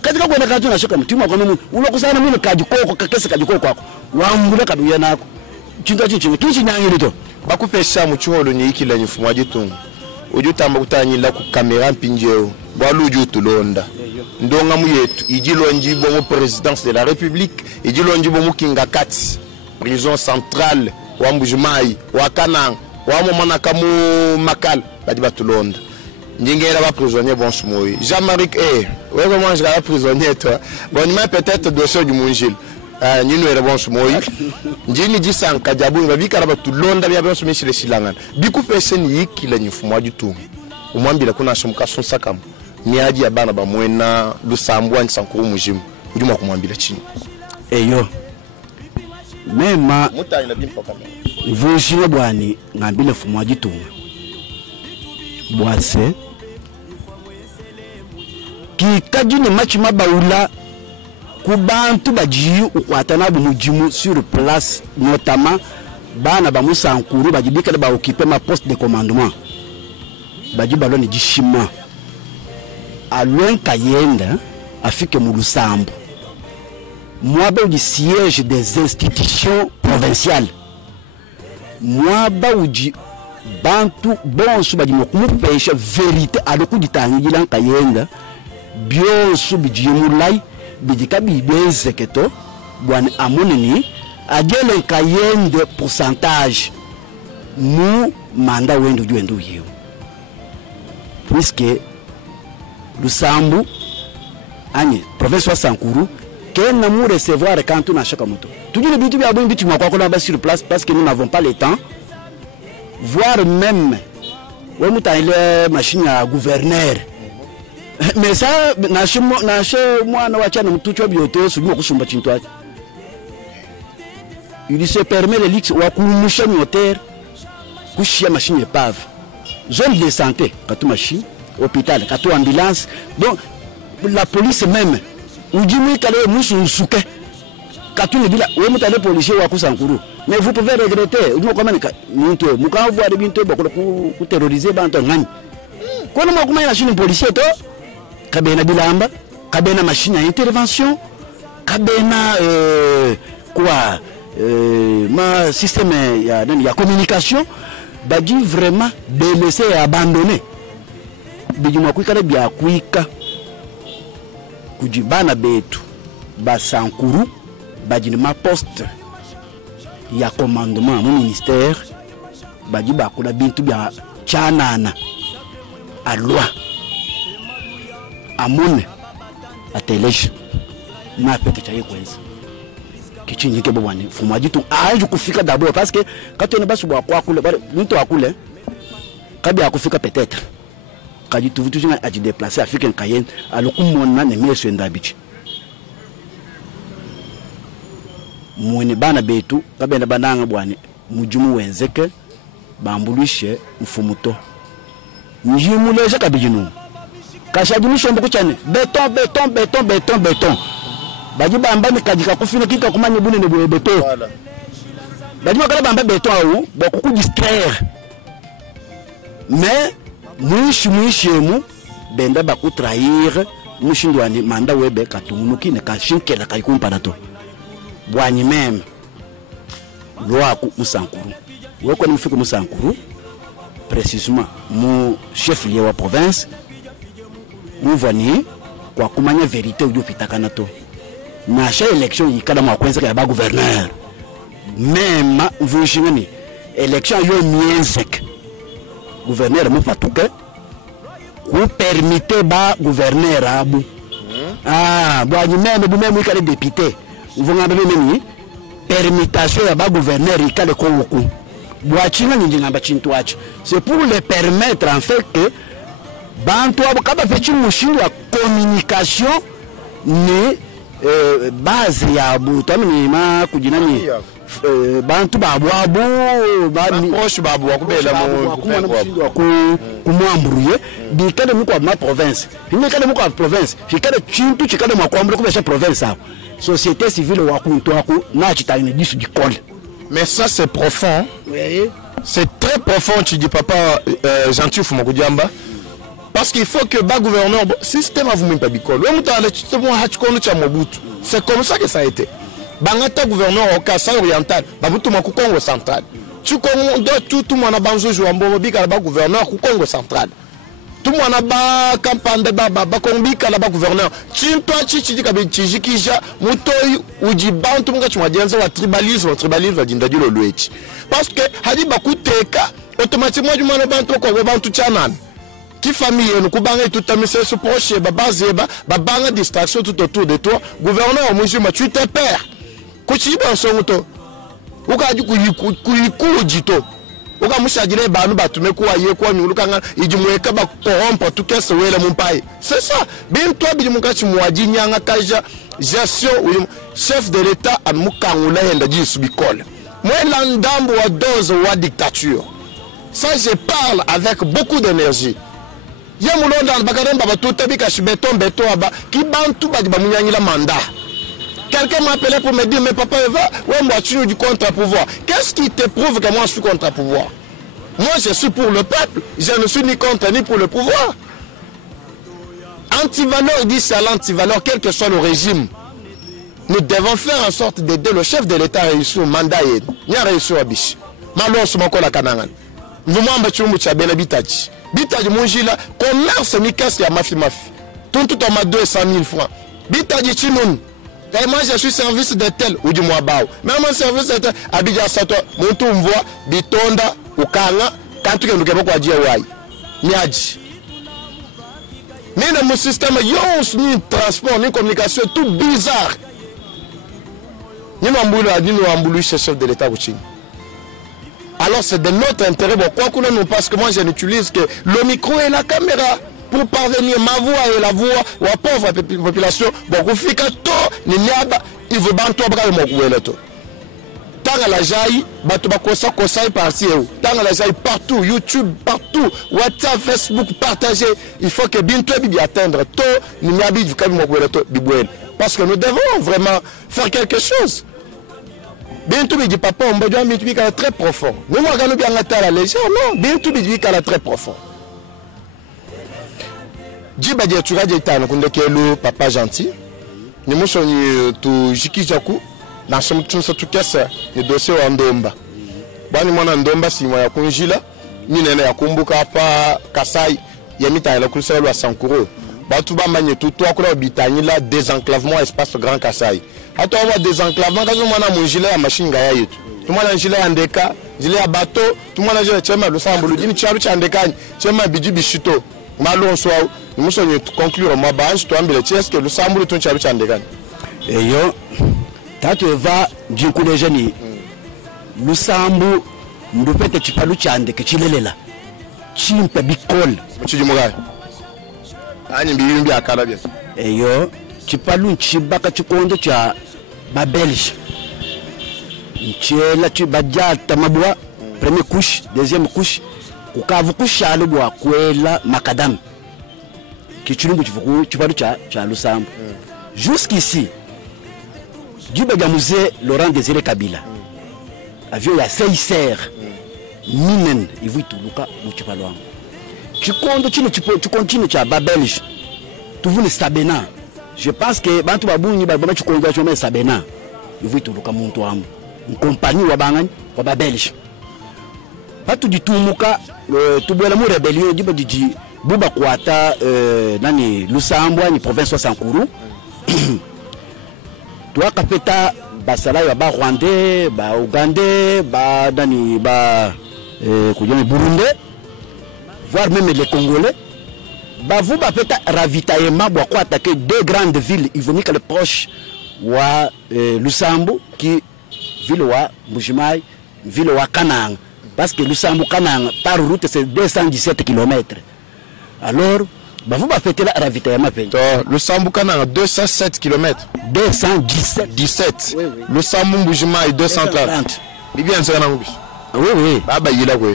katika kwenda kazi unashoka mtima kwa nini ulokusana mimi kajikoko kakese kajikoko kwako wangula kaduya nako chinto chinchi kinchi nyangiro to bakupesha mu chuholo ni ikila nyifumwa jitungu ujutamba kutanyila ku kamera mpinjeo bwaluju tulonda ndonga mu yetu ijilonji bo mu présidence de la république ijilonji bo mu kingakati prison centrale wa Mbujimai wa Kanang wa Momanaka mu Makal badi batulonda njingera ba prisonnier bon sumoyi Jean-Marie wewe moi je suis prisonnier toi bon il m'a peut-être dossier du Mungil nyinu ere bonso moyi njini jisanka jabu babika raba tulonda bya bonso misile silangana biku peseni yikila nyifumu ajutumu umwambira kuna shumuka sonsakam miaji ya bana bamwena lusambu anti sankuru mujimu ujuma kumwambira chini eyo mema muta ina bimpo kama vushine bwani ngambile fumu ajutumu bwase kikajine machima baula kubantu baji ukwatana bumujimu sur place notamment bana ba musankuru bajibika ba occuper ma poste de commandement baji baloni jishima alwen kayenda afike mu Lusambo moi ba du siège des institutions provinciales moi ba uji bantu bonsu baji mokumu pesha vérité aloku ditangi lan kayenda bionsu bijimulai bidika bibeze keto bwana amonini agele kayende pourcentage mu manda wendo juendo yiyo puisque Lusambu ani professeur Sankuru qu'elle n'a mu recevoir quand on a chaque moto tout le bitu bia bitu makwa kona ba sur place parce que nous n'avons pas le temps voir même ouais mutaile machine à gouverneur mais ça nashe mwana wachana mtuchwa biote sujuma kusumba chintu ati il se permet le lix wa kumusha notaire kushia machine épave zone de santé katu machine hôpital katu ambulance donc la police même ujimi kale musu nsuke katu ne bila we mutale policier wa kusankuru mais vous pouvez regretter ujuma kwa manika muntu mukavu ari bintu bakolo ku terroriser bantu ngani kono makuma na chine policier to kabena bilamba kabena machine à intervention kabena quoi ma système ya communication baji vraiment délaissé et abandonné bijuma kwikala bya kwika kujibana betu basankuru baji ma poste ya commandement mu ministère baji bakula bintu bya chanana à loi amone ateleje na pete chaye kwenza kichinyi ke bobani fumaji tu aje kufika d'abord parce que quand on est basu bwa kwa kule mtu akule kabi akufika peut-être kaji tu vitu a se déplacer afika nkayen alokumona ne meso ndabichi mwene bana betu kabenda bananga bwani mujumu wenzeke bambulishe mfumuto njimuleje kabijinu kashaji mushombo kuchane beton baji bamba ni kajika kufina kika kumanye bune ne beton baji makala bamba beton au boku distraire mais mushemu benda baku trahir mushindwani manda webe katumunuki ne kashinkela kaikumpa nato bwanyi meme loaku musankuru woko ni mfiko musankuru précisément mon chef lié wa province nous voyons kwa kumanya vérité ujo pitakana to na cha élection yikala mwa kwenza ya ba gouverneur même vujingani élection yo mienzek gouverneur mo patuke ku permettre ba gouverneur abu bwanyi meme bu meme ikale député uvonga bebe memi permutation ya ba gouverneur ikale ko woku bwachinga njingamba chintu acho c'est pour les permettre en fait que bantu abo kaba fechi mushindu wa communication ni base ya buto amini ma kujinani bantu babwabo proche babu wakubela mu kumwamburuye bikade mu kwa ma province himekade mu kwa province hikade chintu chikade mu kwambura kubesha province hapo société civile wakuntu wako na chitane disu dikole. Mais ça c'est profond. Oui. C'est très profond, tu dis papa gentil Fumokujamba. Parce qu'il faut que bas gouverneur système à vous même pas bicole. C'est comme ça que ça a été. Bangata gouverneur au Kassai oriental, babutu maku Congo central. Tu Congo tout le monde a banjo jouambo bika ba gouverneur ku Congo central. Tout le monde a ba campagne ba kombika la ba gouverneur. Chimto chichi dikabe chijikija mutoyi ujiba tout le monde chwajenza wa tribalisme jindaji lo lwechi. Parce que hadi bakuteka automatiquement du monde bantu ko bantu chanan. Qui famille nous kubanga tout amise se proche ba base ba banga distraction tout autour de toi. Gouverneur monsieur tu te perds. kuchiba nsongo to ukaji kuyikuji to uka mushagire banu batume kuwa ye kwa nyulukanga ijimweka ba corrompre tout kese wele mumpaye c'est ça bin toi bi mukachi muaji nyanga kaja gestion chef de l'état an mukangula yenda jisu bikole moi landambo wa dose wa dictature ça je parle avec beaucoup d'énergie ya mulonda bakademba batuta bikashi beton aba ki bantu ba munyangila mandat. Quelqu'un m'a appelé pour me dire, mais papa Eva, ouais, moi tu es du contre-pouvoir. Qu'est-ce qui te prouve que moi je suis contre-pouvoir? Moi je suis pour le peuple, je ne suis ni contre ni pour le pouvoir. Antivaleur, il dit c'est à l'antivaleur, quel que soit le régime. Nous devons faire en sorte d'aider le chef de l'État à réussir au mandat. Il a réussi au biche. Malon sur mon col à Kanangan. Vous m'en tu moucha ben habitachi. Bitaji mongila, commerce mi casse ya mafi. Tout en ma 200 000 francs. Bitaji chinoun. Et moi je suis service de tel ou du mois bao. Même mon service de tel, Abidja Sato, mon tour me voit, Bitonda, ou Kanga, quand tu nous quoi dire wai. Niaji. Mais dans mon système, il ni transport, ni communication, tout bizarre. Ni Mamboulou, chef de l'État. Alors c'est de notre intérêt, bon, quoi que nous, parce que moi je n'utilise que le micro et la caméra. Pour parvenir ma voix et la voix de la pauvre population, beaucoup de il veut banto bras le tant à la jaille, partout, YouTube, partout, WhatsApp, Facebook, partager. Il faut que bientôt atteindre parce que nous devons vraiment faire quelque chose. Bientôt, il dit papa, on doit mettre très profond. Nous, on va bien à la légère, non, bientôt, il dit qu'elle est très profond. Jiba dia tuga dia tano kunde kelo papa gentil ni muso ni tu jikijaku na somo tunsa tukesa ni dossier wa ndomba bani mwana ndomba si ya kunjila minene ya kumbuka hapa Kasai ya mita ya kulisela wa Sankuru batu ba manye tutu akula bitanyila désenclavement espace Grand Kasai hata wa désenclavement kazo mwana munjila ya mashinga ya yetu tumwana njila ya ndeka njila ya bato tumwana njila chema lusambulu jini charu cha ndekani chema biju bishito malo so nous sommes conclure ma base to ambele est-ce que le sambu ton charu chandegani eyo tatu va djikule jeni le sambu ndopete chipalu chande ke chilelela chimpe bikol chijumuga ani mbiyumbi akala bien eyo chipalu chibaka chikondo cha ba belge nchela chibadja tamabwa première couche deuxième couche ukavu kushalo bwa kwela makadam kichulumbu chipalu cha lusambu jusqu'ici Djiba Gamouze Laurent Désiré Kabila avion ya CICR minen ivu tuluka muchipalo wangu chikondo chino chikondo cha babelge tuvuni sabena je pense que bantu babunyi babama chikondo cha sabena ivu tuluka muntu wangu compagnie wa bangani wa babelge batu ditumuka tubwela mu rebellion Djiba diji buba kwata nani Lusambwa ni province wa Sankuru toi kapeta basala ya ba Rwandais ba Ougandais ba dani ba kujani Burundi voire même les Congolais ba vous ba peta ravitaillement pour attaquer deux grandes villes ivoniques les proches wa Lusambu qui ville wa Mbujimai ville wa Kananga parce que Lusambu Kananga par route c'est 217 km. Alors bah vous faites la ravitaillement pays. Le Sambukana 207 km. 217. Oui, oui. Le Sambumboujima est 230. Il vient de se rendre. Oui, oui. Baba il a oui.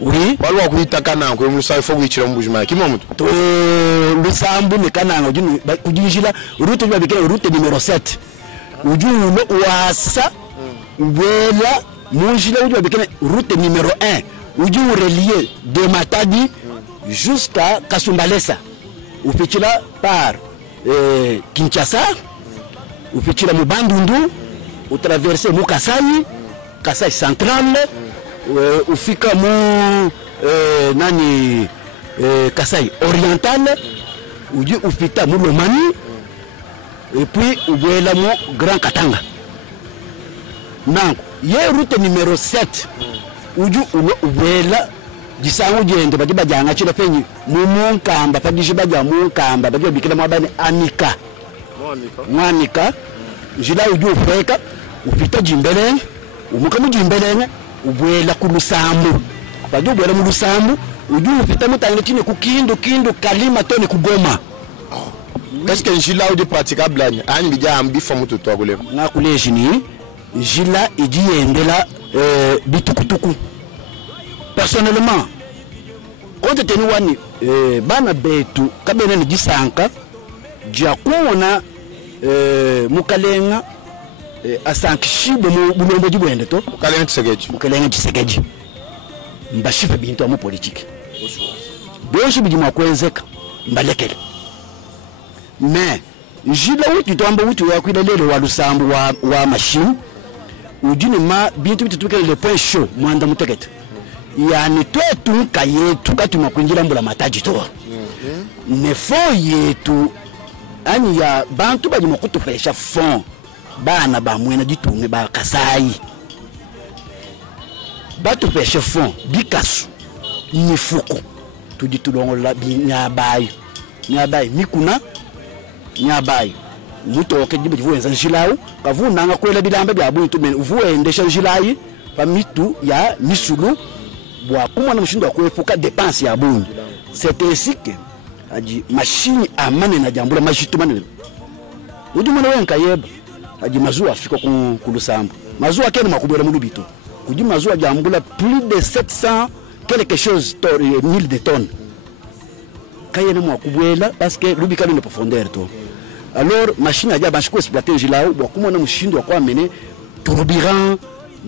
Oui. Balwa kuitakana ko musa faut kuichira Mboujima. Qui mamuto? Le Sambu ne kananga kujinjila route ya bikira route numéro 7. Uju no wasa wela munjila uju bikira route numéro 1. Uju relié de Matadi jusqu'à Kasumbalesa. Ou petila par Kinshasa, ou petila Mubandundu, ou traverser Mukasai, Kasai central, ou fika mu nani Kasai oriental, ou du ou pita mu Lomani, et puis ou la mu Grand Katanga. Donc, il y a route numéro 7, ou du ou la disango jende badi bajanga chilo penyi mumu kamba padi jibaja mu kamba badi bikila mabani anika mwanika jila uju freka upita jimbelenge umuka mu jimbelenge ubwela ku lusambu bajya ubwela mu lusambu uju upita mutange chine ku kindu kalima tone kugoma. Est-ce que njila ou de praticable ani bija ambi fomu to to kule nga kule jini njila ijiyendela bitukutuku. Personnellement quand tenu wani bana betu kabene ni jisanka jia kuona mukalenga asankishibe mu bulombo jibwende to mukalenga Tshisekedi mbashife bintu amu politique byoshi bijima kwenzeka mbalekele mais njila wuti tomba wuti ya kwidalele wa lusambu wa machine ujini ma bintu bitukele le point chaud mwanda mutekete yani twetu kayetu katuma kwinjira mbula mataji to nefo yetu ani ya bantu bajima kutupesha fond bana bamwena ditunge ba Kasai batupesha fond bikasu nifuku tuditulongola binyabayo nyabayi mikuna nyabayi mutoke dibe vuenza njilawu kavunanga kwela bilamba bya buntu men uvuendesha njilayi pa mitu ya misulu bwa kumwana mushindo akwepuka dépense ya buntu c'est ainsi que aji machine amane na jambula majitu manene ujumana wenka yeba aji mazuwa afika ku lusambu mazuwa kene makubwera mu bito kuji mazuwa jambula plus de 700 quelque chose 1000 de tonnes kayene mwakubwela parce que lubika le profondeur to alors machine aja bashiko exploiter njila bwa kumwana mushindo akwa mene tourbillon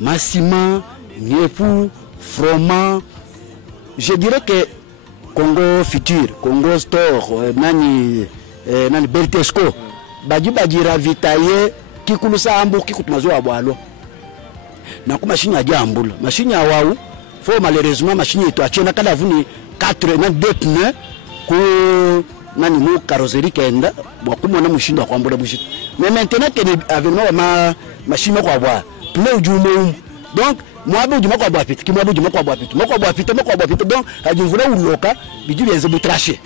massima niepu froment. Je dirais que Congo Futur, Congo Store, nani Beltesco, baji ravitaye kikulusa ambu kikutumazo abwalo. Na ku machine aja ambula, machine ya wawu, faut malheureusement machine eto achena kala vuni 4 na 2 pneus ku nani mu carrosserie kenda, bwa kumona mushindo akwambula bushit. Mais maintenant que avènement ma machine kwa bwa, pneu jumo. Donc mwabu juma kwa bwapita kimwabu juma kwa bwapita donc ajivula uloka biju bienze butracher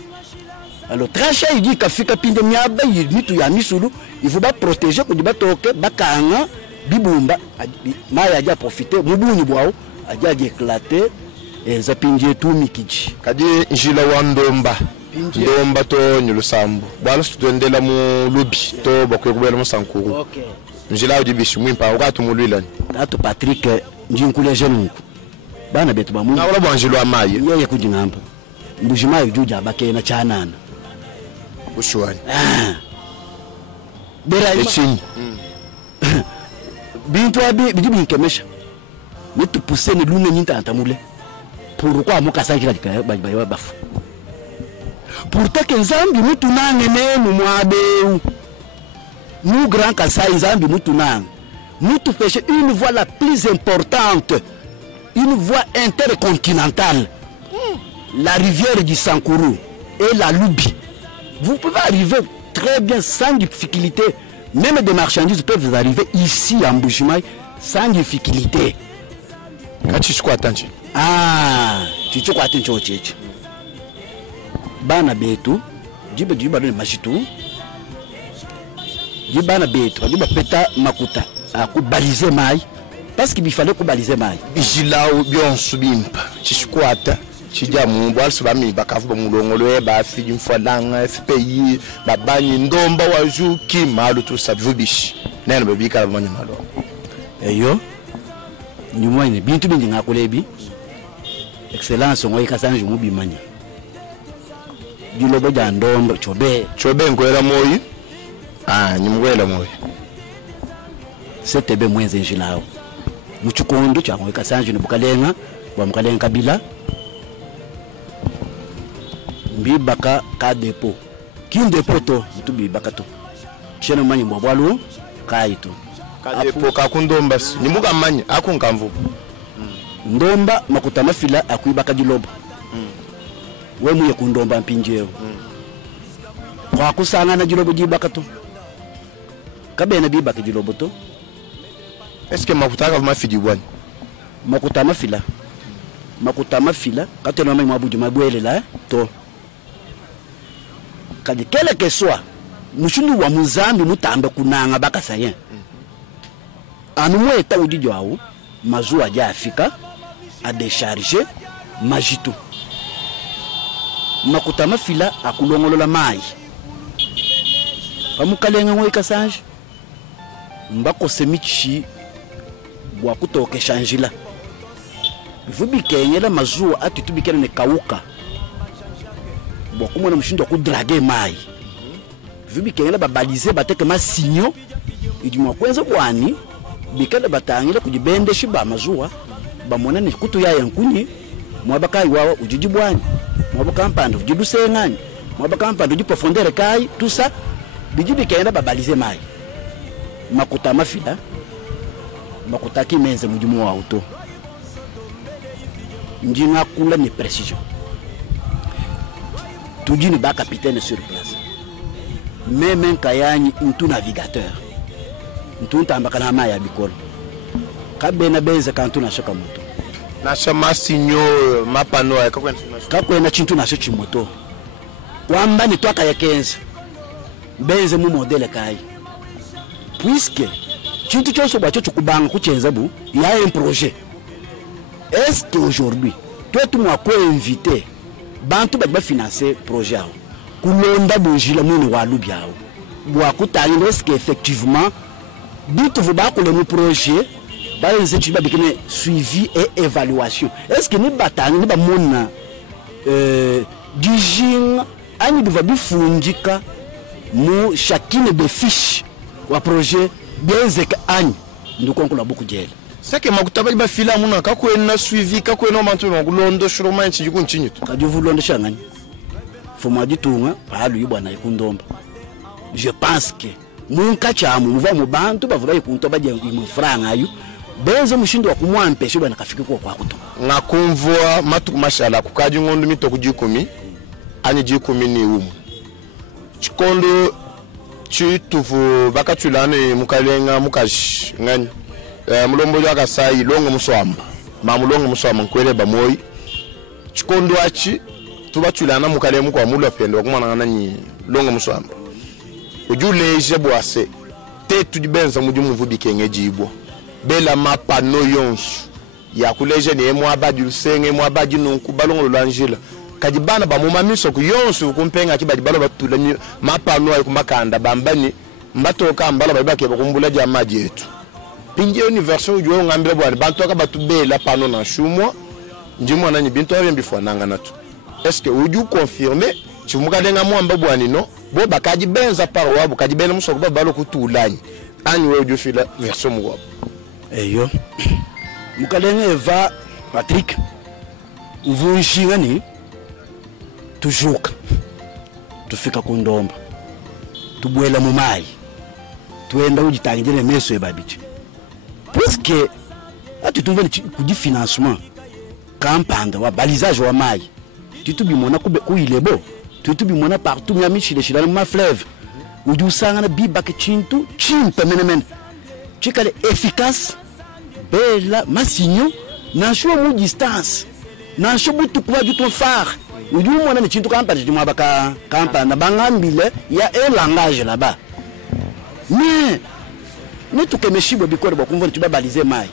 alors tracher idi kafika pinde myaba mitu ya misulu il faut ba protéger ko diba toke bakanga bibumba maya aja profiter mubunyi bwao aja éclater za pinje tu mikiji kadi njila wa ndomba to nyulusambu balo tutendela mu lubi to bakuyekubela mu Sankuru. Okay. Njila udi bishi mwimpa wakati mulwilani tato Patrick njinkule jenuku bana betu ba mungu na wala banjilo amaye yeye kujingamba mbujimayo juja bakena chanana ushwani bera echini bintu abi bijibi nkemesha nitu pousser ni lune nyinta antamule pourquoi mukasa kila ba bafu pourtant que nzambi mutu nange nenu mwabeu nous grand Kasai nzambi mutu nange nous pêcher une voie la plus importante, une voie intercontinentale, la rivière du Sankuru et la Lubi. Vous pouvez arriver très bien sans difficulté, même des marchandises peuvent arriver ici à Mbujimayi sans difficulté. Ah, tu quoi attention au tchétch. Bana betu, jiba le machitou, jibana betu, jiba peta makuta. Aku baliser mai parce qu'il fallait ko baliser mai bijilao byonsu bimpa chishikwata chija mumbo alsubami bakavuba mulongolo ba fiji mfalanga FPI babani ndomba wajuki malu tu savubishi nene babika abanya malo eyo nyumwa ine bintu bingi ngakolebi excellence ngoyi kasanju mubimanya dilobo ja ndomba chobe ngoela moyi nyumwela moyi setebe mwenze njilao muchikondo cha ngoyi kasanju nibukalenga wa mukalenga kabila mbibaka ka depo kin depo to mutubibaka to chena manyi mbwalo kaito ka depo ka kundomba nimuka manyi akunkamvu ndomba makuta mafila akuibaka dilobo we muye kundomba mpinjeo kwa kusanga na dilobo dibaka to kabena bibaka dilobo to est-ce que makuta ka mafidi bwani makuta mafila katelo mai mabuji mabwele la to kadi kele ke soit mushuni wa muzambi mutamba kunanga baka sayen Anumwe eta udidio au mazu aja Afrika a décharger majitu. Makutama fila akulongolola mai. Pamukalenga ngwe kasanje. Mbako semichi bwa kutoke shanjila. Vubi kenyela mazu atitubikela ne kauka. Bwa kumona mshindo ku draguer mai. Vubi kenyela babalize bateke masinyo. Idimwa kwenza bwani bikala batangila kujibende shiba mazuwa bamona ni kutu ya yankuni mwabaka iwawa ujiji bwani mwabaka mpando ujidu sengani mwabaka mpando uji profondeur kai tout ça bijibi kaenda babalize mai makuta mafila makuta kimenze mujimu wa auto njinga kula ni precision tujini ba capitaine sur place même kayani untu navigateur ntunta mbakana maya bikolo kabena benze kantu na shoka moto na shama sinyo mapano ya kakwena chintu na shochi moto wamba ni twaka ya kenza benze mu modele kai puisque chintu choso bacho chukubanga kuchenza bu ya un projet. Est-ce qu'aujourd'hui toi tu m'as co-invité bantu ba financer projet kulonda bojila muni wa lubiao bwa kutali est-ce qu'effectivement Dites vous que le projet, suivi et évaluation. Est-ce que nous battons, nous avons nous chacune des fiches ou projet bien nous concluons beaucoup d'elle. C'est que makutaba ba fila muna kako na suivi kako no mantu no londo shuruma nchi kuntinyu ka divu londo shangani foma ditunga halu yibwana ikundomba. Je pense que mun kacha mu va mu bantu bavula ikunto baje mu franga ayu benzo mushindo wa kumwampeshe bwana kafiki kwa kuto ngakumvwa matu mashala kukaji ngondu mito kujikumi ani jikumi ni umu chikondo chituvu bakatulane mukalenga mukashi ngani mulombo yaka sai longo muswamba mamulongo muswamba nkwele bamoyi chikondo achi tubatulana mukalemu kwa mulo pendo kumana nani longo muswamba ujuleje boase tetu dibenza mujumu vubikenge jibwa bela mapano yonsu ya kuleje ni emu abadi lusenge emu abadi nunku balongo lwanjila kajibana ba mumamiso ku yonsu kumpenga kibadi balo batula mapano ayi kumakanda bambani mbatoka mbala babake bakumbula ja maji yetu pinje universo ujo ngambira bwana bantoka batubela pano na shumwa ndimo nani bintu abembifwa nanga natu est-ce que uju confirmer chumukalenga mwamba bwani no bo bakaji benza parwa bo kaji bena musoko babalo kutulanye ani we uju fila verso muwa eyo mukalenga eva Patrick uvunjinga ni tujuka tufika kundomba tubwela mu mai tuenda ujitangire meso ebabichi puisque ati tuve ku financement campagne wa balisage wa mai tutubi mona ku ilebo tutubi mona partout mi amici shila ma fleuve uju sanga na biba ke chintu chimpe menemen chikale efficace bella masigno na sho mu distance na sho butu kwa du ton phare uju mona ni chintu campagne du mabaka campagne na bangambile ya un langage là-bas mais nous tout que meshibo bikoro bakumva tuba balize mai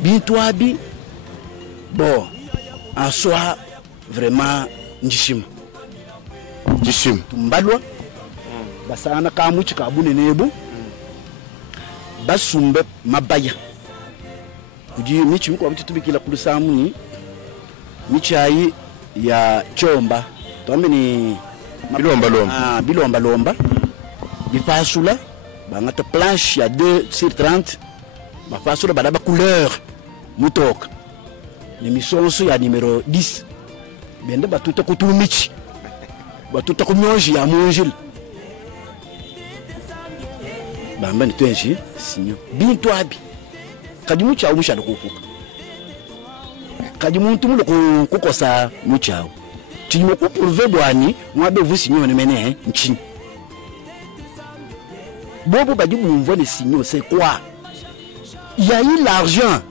bintwabi bon en soi vraiment njishima tumbalwa basana kamuchi kabune nebu basumbe mabaya kuji michi mko abiti tubikila kulusamu ni michai ya chomba tombe ni bilomba lomba bipasula bangata planche ya 2/30 bapasula badaba couleur mutoka ni misonso ya numero 10 bende batuta kutumichi batuta kumyoji ya munjil bamba ni twenji sinyo bintu abi kadimu cha umusha dokufuka kadimu ntumulo kukosa muchao timo kuprouver bwani mwabe vusinyo ne mene nchi bobo badibu mvwa les signaux c'est quoi? Il y a eu l'argent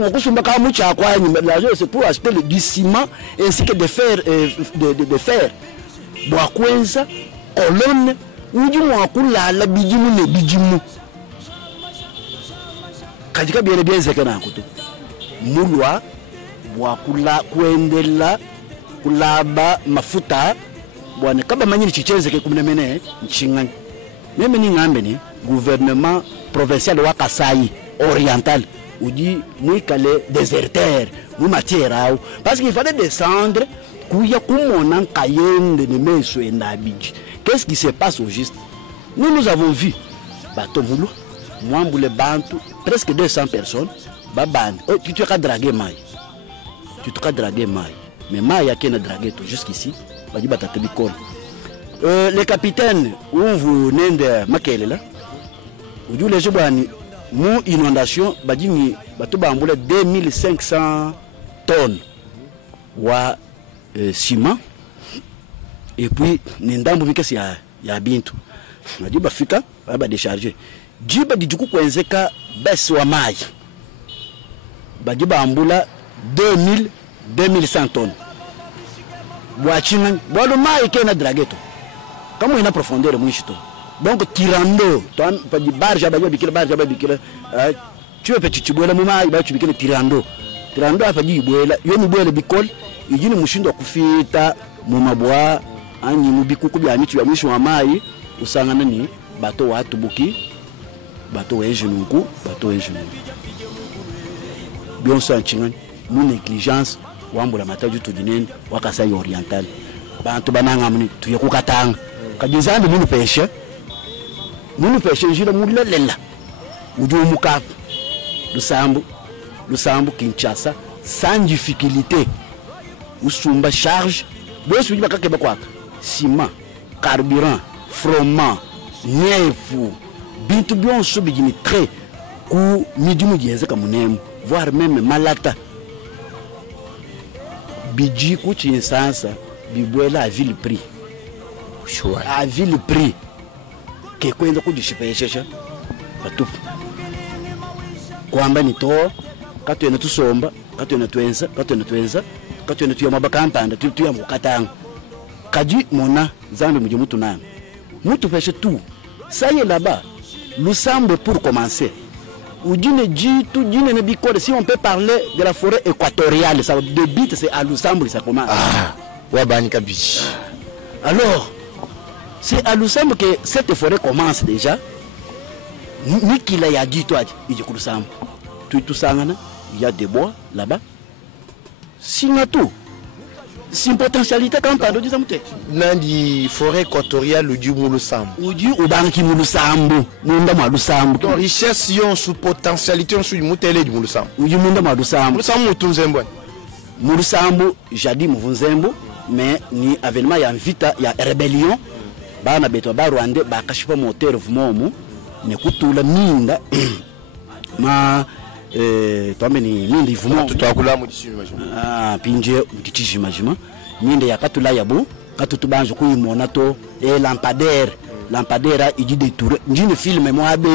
on consomme pas mucha quoi l'argent c'est pour acheter du ciment ainsi que de fer de fer bois kwenza colonne uji mwakula la bijimu ne bijimu kajika bien zekana kutu mulwa wakula kuendela kulaba mafuta bwana kaba manyini chichenze ke kumnemene nchingani meme ni ngambe ni gouvernement provincial wa Kasai oriental uji muikale déserteur mu matière parce qu'il fallait descendre kuya kumona kayende ne meso endabiji. Qu'est-ce qui se passe au juste? Nous avons vu bateau moulou Mwambule Bantu presque 200 personnes baban. Oh, tu te as dragué maï. Tu te as dragué maï. Mais maï a qui n'a dragué tout jusqu'ici. Badi batate bikol. Le capitaine où vous n'êtes makele là. Où les gens mu inondation badi ni bateau bambule 2500 tonnes wa ciment et puis n'endambo mikasi ya bintu. Badi bafika ba décharger. Jiba di juku kwenzeka besi wa mai badi bambula 2100 tonnes boachina bodo mai kena drageto kama ina profondeur mwishito donc tirando ton padi barja ba bikira tu peux petit chibola mu mai ba chibikira tirando apa di boela yo mu boela bikol yini mushindo kufita mu mabwa anyi mu bikuku bya michi wa mai usangana ni bato watu buki bateau est genoukou, bateau est genou. Bien sûr, nous négligence, wambola mata du tout dinen, wakasai oriental. Bantu bananga muni, tu yako katang. Kadizande nous pêche jila mula lela. Uju mukap, Lusambu Kinshasa, sans difficulté. Usumba charge, bois suivi bakake bakwaka. Ciment, carburant, froment, nefu. Bintu bien subigini très ku midimu dieze kamunem voire même malata bidji ku chinsansa bibwela à ville prix choix à ville prix ke kwenda kujishipeshesha batupu kwamba ni to katwena tusomba katwena twenza katwena tuyama bakampanda tuyama kukatanga kaji mona zambe muji mutu nanga mutu feshe tout ça y est là-bas. Nous semble pour commencer. Si on peut parler de la forêt équatoriale, ça débite, c'est à Lusambo ça commence. Alors, c'est à Lusambo que cette forêt commence déjà. Ni qu'il y a dit toi, il dit que tout ça, il y a des bois là-bas. Sinon tout. C'est une potentialité quand on dit ça. Nandi forêt équatoriale du Moulousambo. Ou du Ubanki Moulousambo. Munda Moulousambo. Donc richesse yon sous potentialité on sous Moutele du Moulousambo. Ou du Munda Moulousambo. Moulousambo Moutounzembo. Moulousambo, jadi Mouvunzembo, mais ni avènement ya vita ya rébellion. Ba na beto ba Rwanda ba kashipa moteur vumomu ne kutula minda ma tomeni mindi vumo tutakula mu disi imagine pinje utitiji imagine minde ya katula yabo katutubanjo kuyimona to lampadaire idi détouré njine film mo abe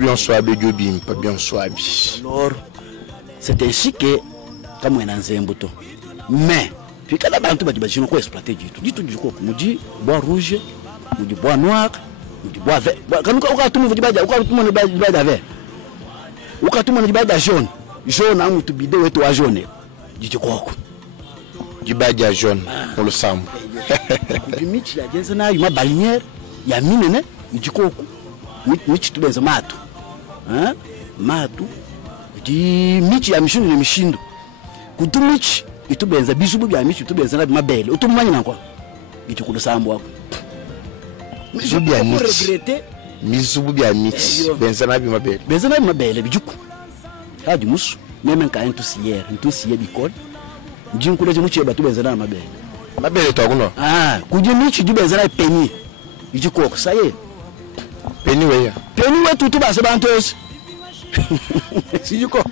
bien soit bim pas bien soit alors c'est ainsi que comme on nzembo to mais puis kada bantu badibajino ko exploiter ditu ko muji bois rouge muji bois noir muji bois vert quand on tout monde dibaja ko tout monde dibaja vert ukatuma na dibaja jaune amu tubide wetu wa jaune dijikoko dibaja jaune pour le sambo kujimichi ya jenza na yuma balinière ya minene dijikoko michi tubenza matu matu di michi ya mishindo ni mishindo kutumichi itubenza bisubu bya michi tubenza na mabele utumanya nakwa dijikulu sambo wako bisubu bya michi mizubu bya michi benza na mabele bijuku hadi musu meme nka entusiye bikol njinkule muchi batu benza na mabele to kuno kuje michi dibenza na peni bijiko saye peni wetu tubase bantos sijiko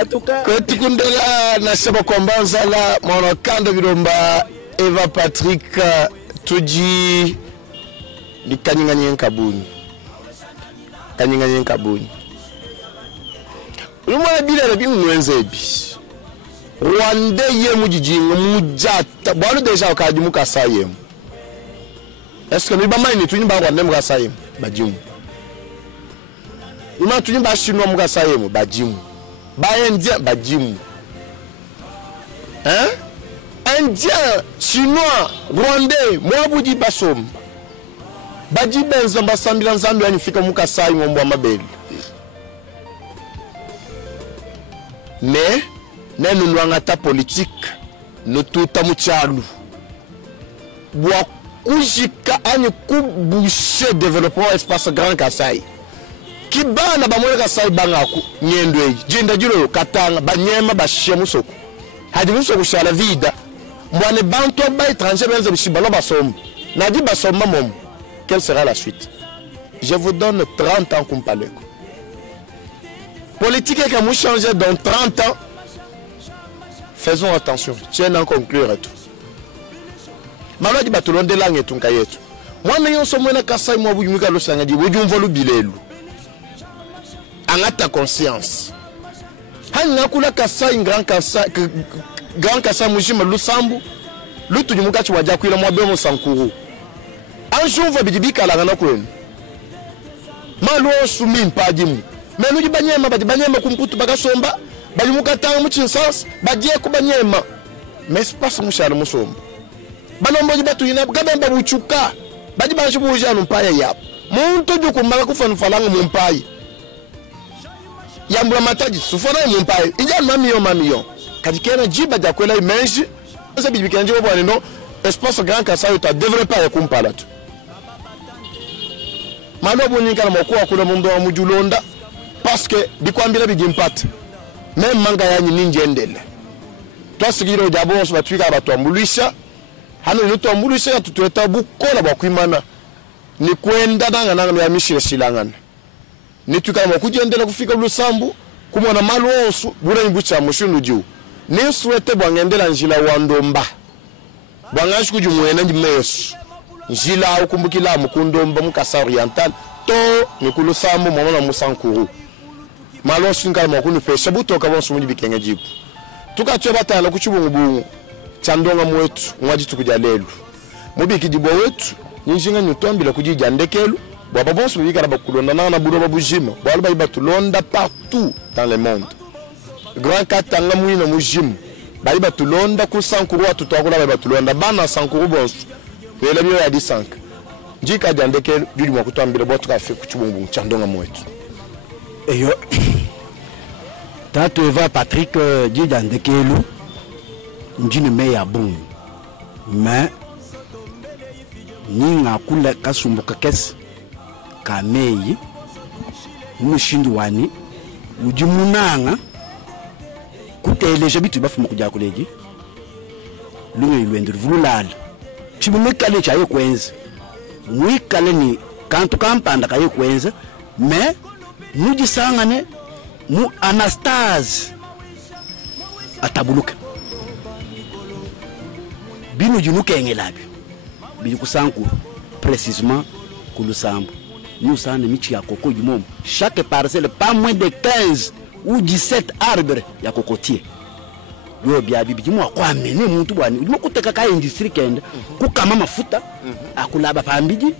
atuka kwetukundela na sema kwambanza la mwana kanda biromba Eva Patrick tuji ni kanyinganye nkabuni umwana bila na bimu mwenzebi Rwanda ye mujijingo mujata bwalo deja wakadi mukasa yemu est-ce que nous avons une Rwandais Murasaïm Badjim nous avons une Chinois Murasaïm Badjim Indien Badjim hein Indien Chinois Rwandais Mwaboudi Basom Badji benzo basambila nzambi anifika Mukasai ngombo mabeli mais nenu nwangata politique no tuta muchalu bwa kujika ani kubushe développement espace Grand Kasai kibana bamoya Kasai bangaku nyendwe jinda jilo katanga banyema bashye musoko hadi musoko shala vida mwane banto ba étranger benzo bishibalo basom nadi basoma mom. Quelle sera la suite? Je vous donne 30 ans comme palais. Politique qui a changé dans 30 ans. Faisons attention. Tiens à conclure et tout. Malgré que tout le monde est là, tout le monde. Moi, je suis là, je suis là, je suis là, je suis là, ta conscience. Hanakula Kasa, grand Kasa, Mujima, Lusambu, Lutu Mukachi Wajakuila, Mwabemo Sankuru. Un jour, vous avez dit que la rana kwen. Malo soumis pas dit. Mais nous dit banyema, banyema kumputu bagasomba, balimukata muchinsans, badie ko banyema. Mais c'est pas ça mushalo musomba. Banombo di batu ina gabemba buchuka. Badi banshi buja no mpaya yap. Muntu duko mala kufanu falanga mu mpayi. Yambula mataji sufona mu mpayi. Ija mamiyo. Kadikena jiba ja kwela imenji. Ose bibikanje bo bwana no. Espace Grand Kasai ta développer ya kumpala tu. Malobo ninka na moko akula mundo wa mujulonda parce que bikwambira bigimpata. Même manga yanyi ninjendele. Twasigiro jabo so batwika batwambulisha. Hano nitwambulisha tutweta bukola bakwimana. Ni kwenda nanga ya mishire silangana. Nituka mokujendela kufika Lusambu kumona malwosu bura imbucha mushunu jiu. Ni swete bwangendela njila wandomba. Bangashi kujumuena njimesu njila ukumbukila mukundomba Mukasa Oriental to mikulu sambu mwana Musankuru malosi ngala makunu pesha butoka bonso munyi bikenge jibu tukatwe batala kuchibungu chandonga mwetu mwaji tukuja lelu mubiki jibo wetu nyinjinga nyutombila kujija ndekelu baba bonso bikala bakulonda na budo babujima bwalba ibatulonda partout dans le monde grand katanga mwina mujimu bali batulonda ku Sankuru atutwakula batulonda bana Sankuru bonso wela biyo ya 5 njika jandeke juli mwakutambira botu kafe kuchibungu chandonga mwetu eyo tatu eva Patrick jandekelu njini meya bun mais ninga kula kasumbuka kes kameyi mushindu wani ujimunanga kuteleje bitu bafuma kujya kuleji lunge ilwendru vululala chibumekale chaye kwenza mwikale ni kantu kampanda kaye kwenza mais mujisangane mu Anastase atabuluka binu junuke ngelabi bili kusanku précisément ku Lusambu nous sommes michi ya koko jumom chaque parcelle pas moins de 15 ou 17 arbres ya cocotier yo bia bibi mu akwamene muntu bwani ulimo kuteka ka industrie kende kukama mafuta akulaba pambiji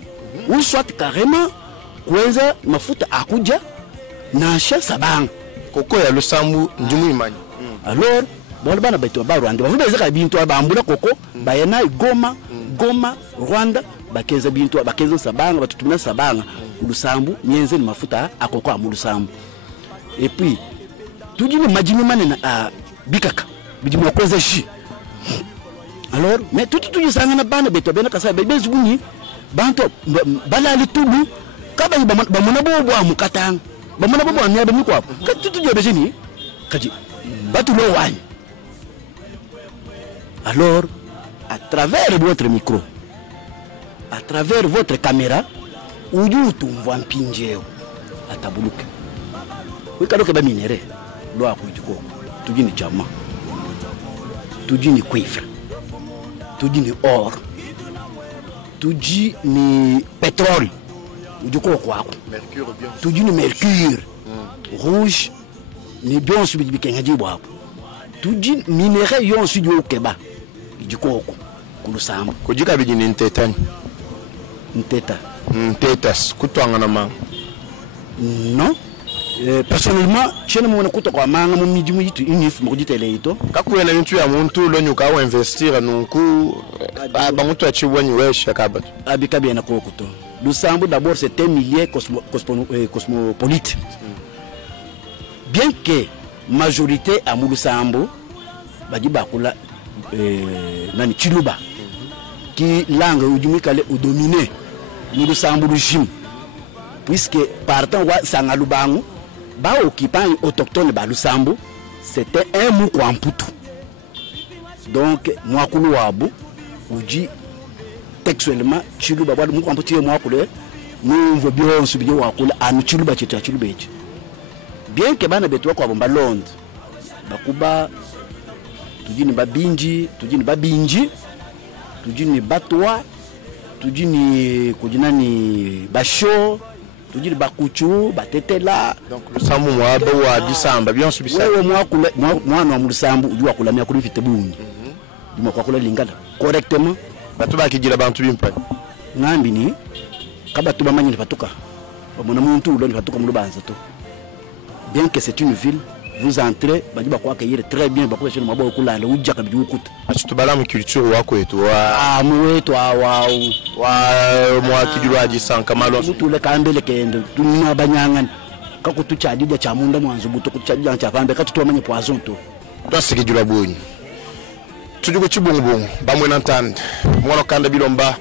ou soit carrément kwenza mafuta akuja na sha sabang koko ya Lusambu njumu imani alors bon bana baito ba Rwanda bavubeza ka bintu abambula koko bayena Goma Rwanda bakeza bintu bakeza sabanga batutumina sabanga Lusambu nyenze ni mafuta akoko amu Lusambu et puis tujine majini manena bikaka bijimo akweza shi alors mais tutu sangana bana beto bena kasa bebezi bunyi banto balali tubu kaba bamona bobo amukatanga bamona bobo amyabe miko hapo katutu jobe jini kaji batu lo wani alors à travers votre micro à travers votre caméra uju tumva mpinjeo atabuluka wikadoke ba minere lo akujiko tujini jama tujini cuivre tujini or tujini pétrole ujuko kwako mercure bien tujini mercure rouge ni bien subi bikengaji bwako tujini minere yon sudi okeba ujuko ku Lusambu kujika bijini ntetani Nteta. Ntetas kutwanga na manga. Non. Personnellement, je ne me connais pas manga mon midi muitu unif mo dit eleito. Kakuya na bintu ya muntu lo nyuka wa investir nunku ba muntu achiwanyi wesha kabatu. Abika bien na kokuto. Lusambo d'abord c'est un milieu cosmopolite. Bien que majorité à Lusambo badi bakula nani Chiluba qui langue ujumikale ou dominer Lusambo régime puisque partant wa sangalubangu ba occupant autochtone ba Lusambo c'était un Mukwamputu. Donc mwakulu wabu uji textuellement Chiluba ba Mukwamputu ye mwakule nous vobions subir wakula anu Chiluba cheta Chiluba echi. Bien que bana betu kwa bomba Londres bakuba tujini babinji tujini babinji tujini batwa tujini kujinani basho tujini bakuchu batetela. Donc le sambu mwaba wa disamba bien subisa wewe mwana wa musambu ujua kulamia kuri fite bunyi dimo kwa kula lingala correctement batu bakijira bantu bimpa ngambi ni kaba tuba manyi patuka bamona muntu ulo patuka mulubanza to. Bien que c'est une ville, vous entrez, badi bakwa accueillir très bien, bakwa chez mabo okulala ujaka bijukuta. Atutubala mu culture wako etu wa mwetu wa mwa kijulwa jisanka malo mutule kambele kende tunima banyangani kakutu chadida cha munda mwanzo buto kuchadida cha kambe katutu amanye poison to. Twase kijulwa bonyi. Tujuko chibungu bamwe nantande. Mwana kanda bilomba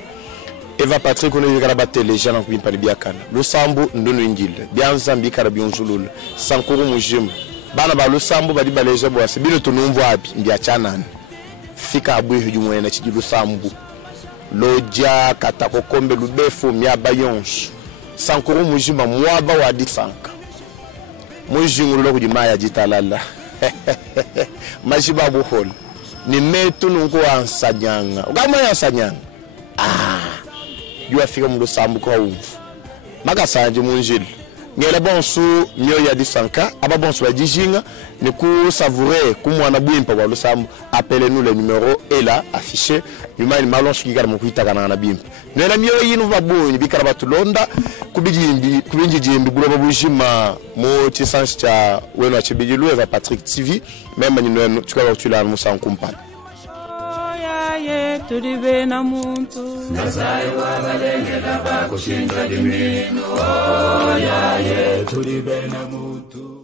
Eva Patrick on est rabatté les gens qui viennent bien kana. Le sambu ndono ingile. Bien zambi karabi onzulul. Sankuru mujim. Bana ba le sambu badi baleje bo asibile to numvo abi ndia chanana. Fika abu hujumwe na chidi le sambu. Loja katako kombe lubefu mia bayons. Sankuru mujima mwaba wa disanka. Mujingu lo kujimaya jitalala. Majiba buhol. Ni metu nungu ansanyanga. Ugama ya ansanyanga. You afika mu Lusambo ko umfu magasanje munjili ngele bonsu myo ya disanka aba bonsu ya dijinga ne ku savourer ku mwana bwimpa wa Lusambo. Appelez-nous le numéro est là affiché yuma ni malonso kigara mu kuitaka na bimpa nela myo yinu babonyi bikara batulonda kubinji jimbi buloba bujima mo chisansi cha weno wa chibidilu Eva Patrick TV même ni no tukaba kutula mu sankumpana tulibe na muntu Nasai wa balenge la ba kushinda dimino. Oh ya ye tulibe na muntu.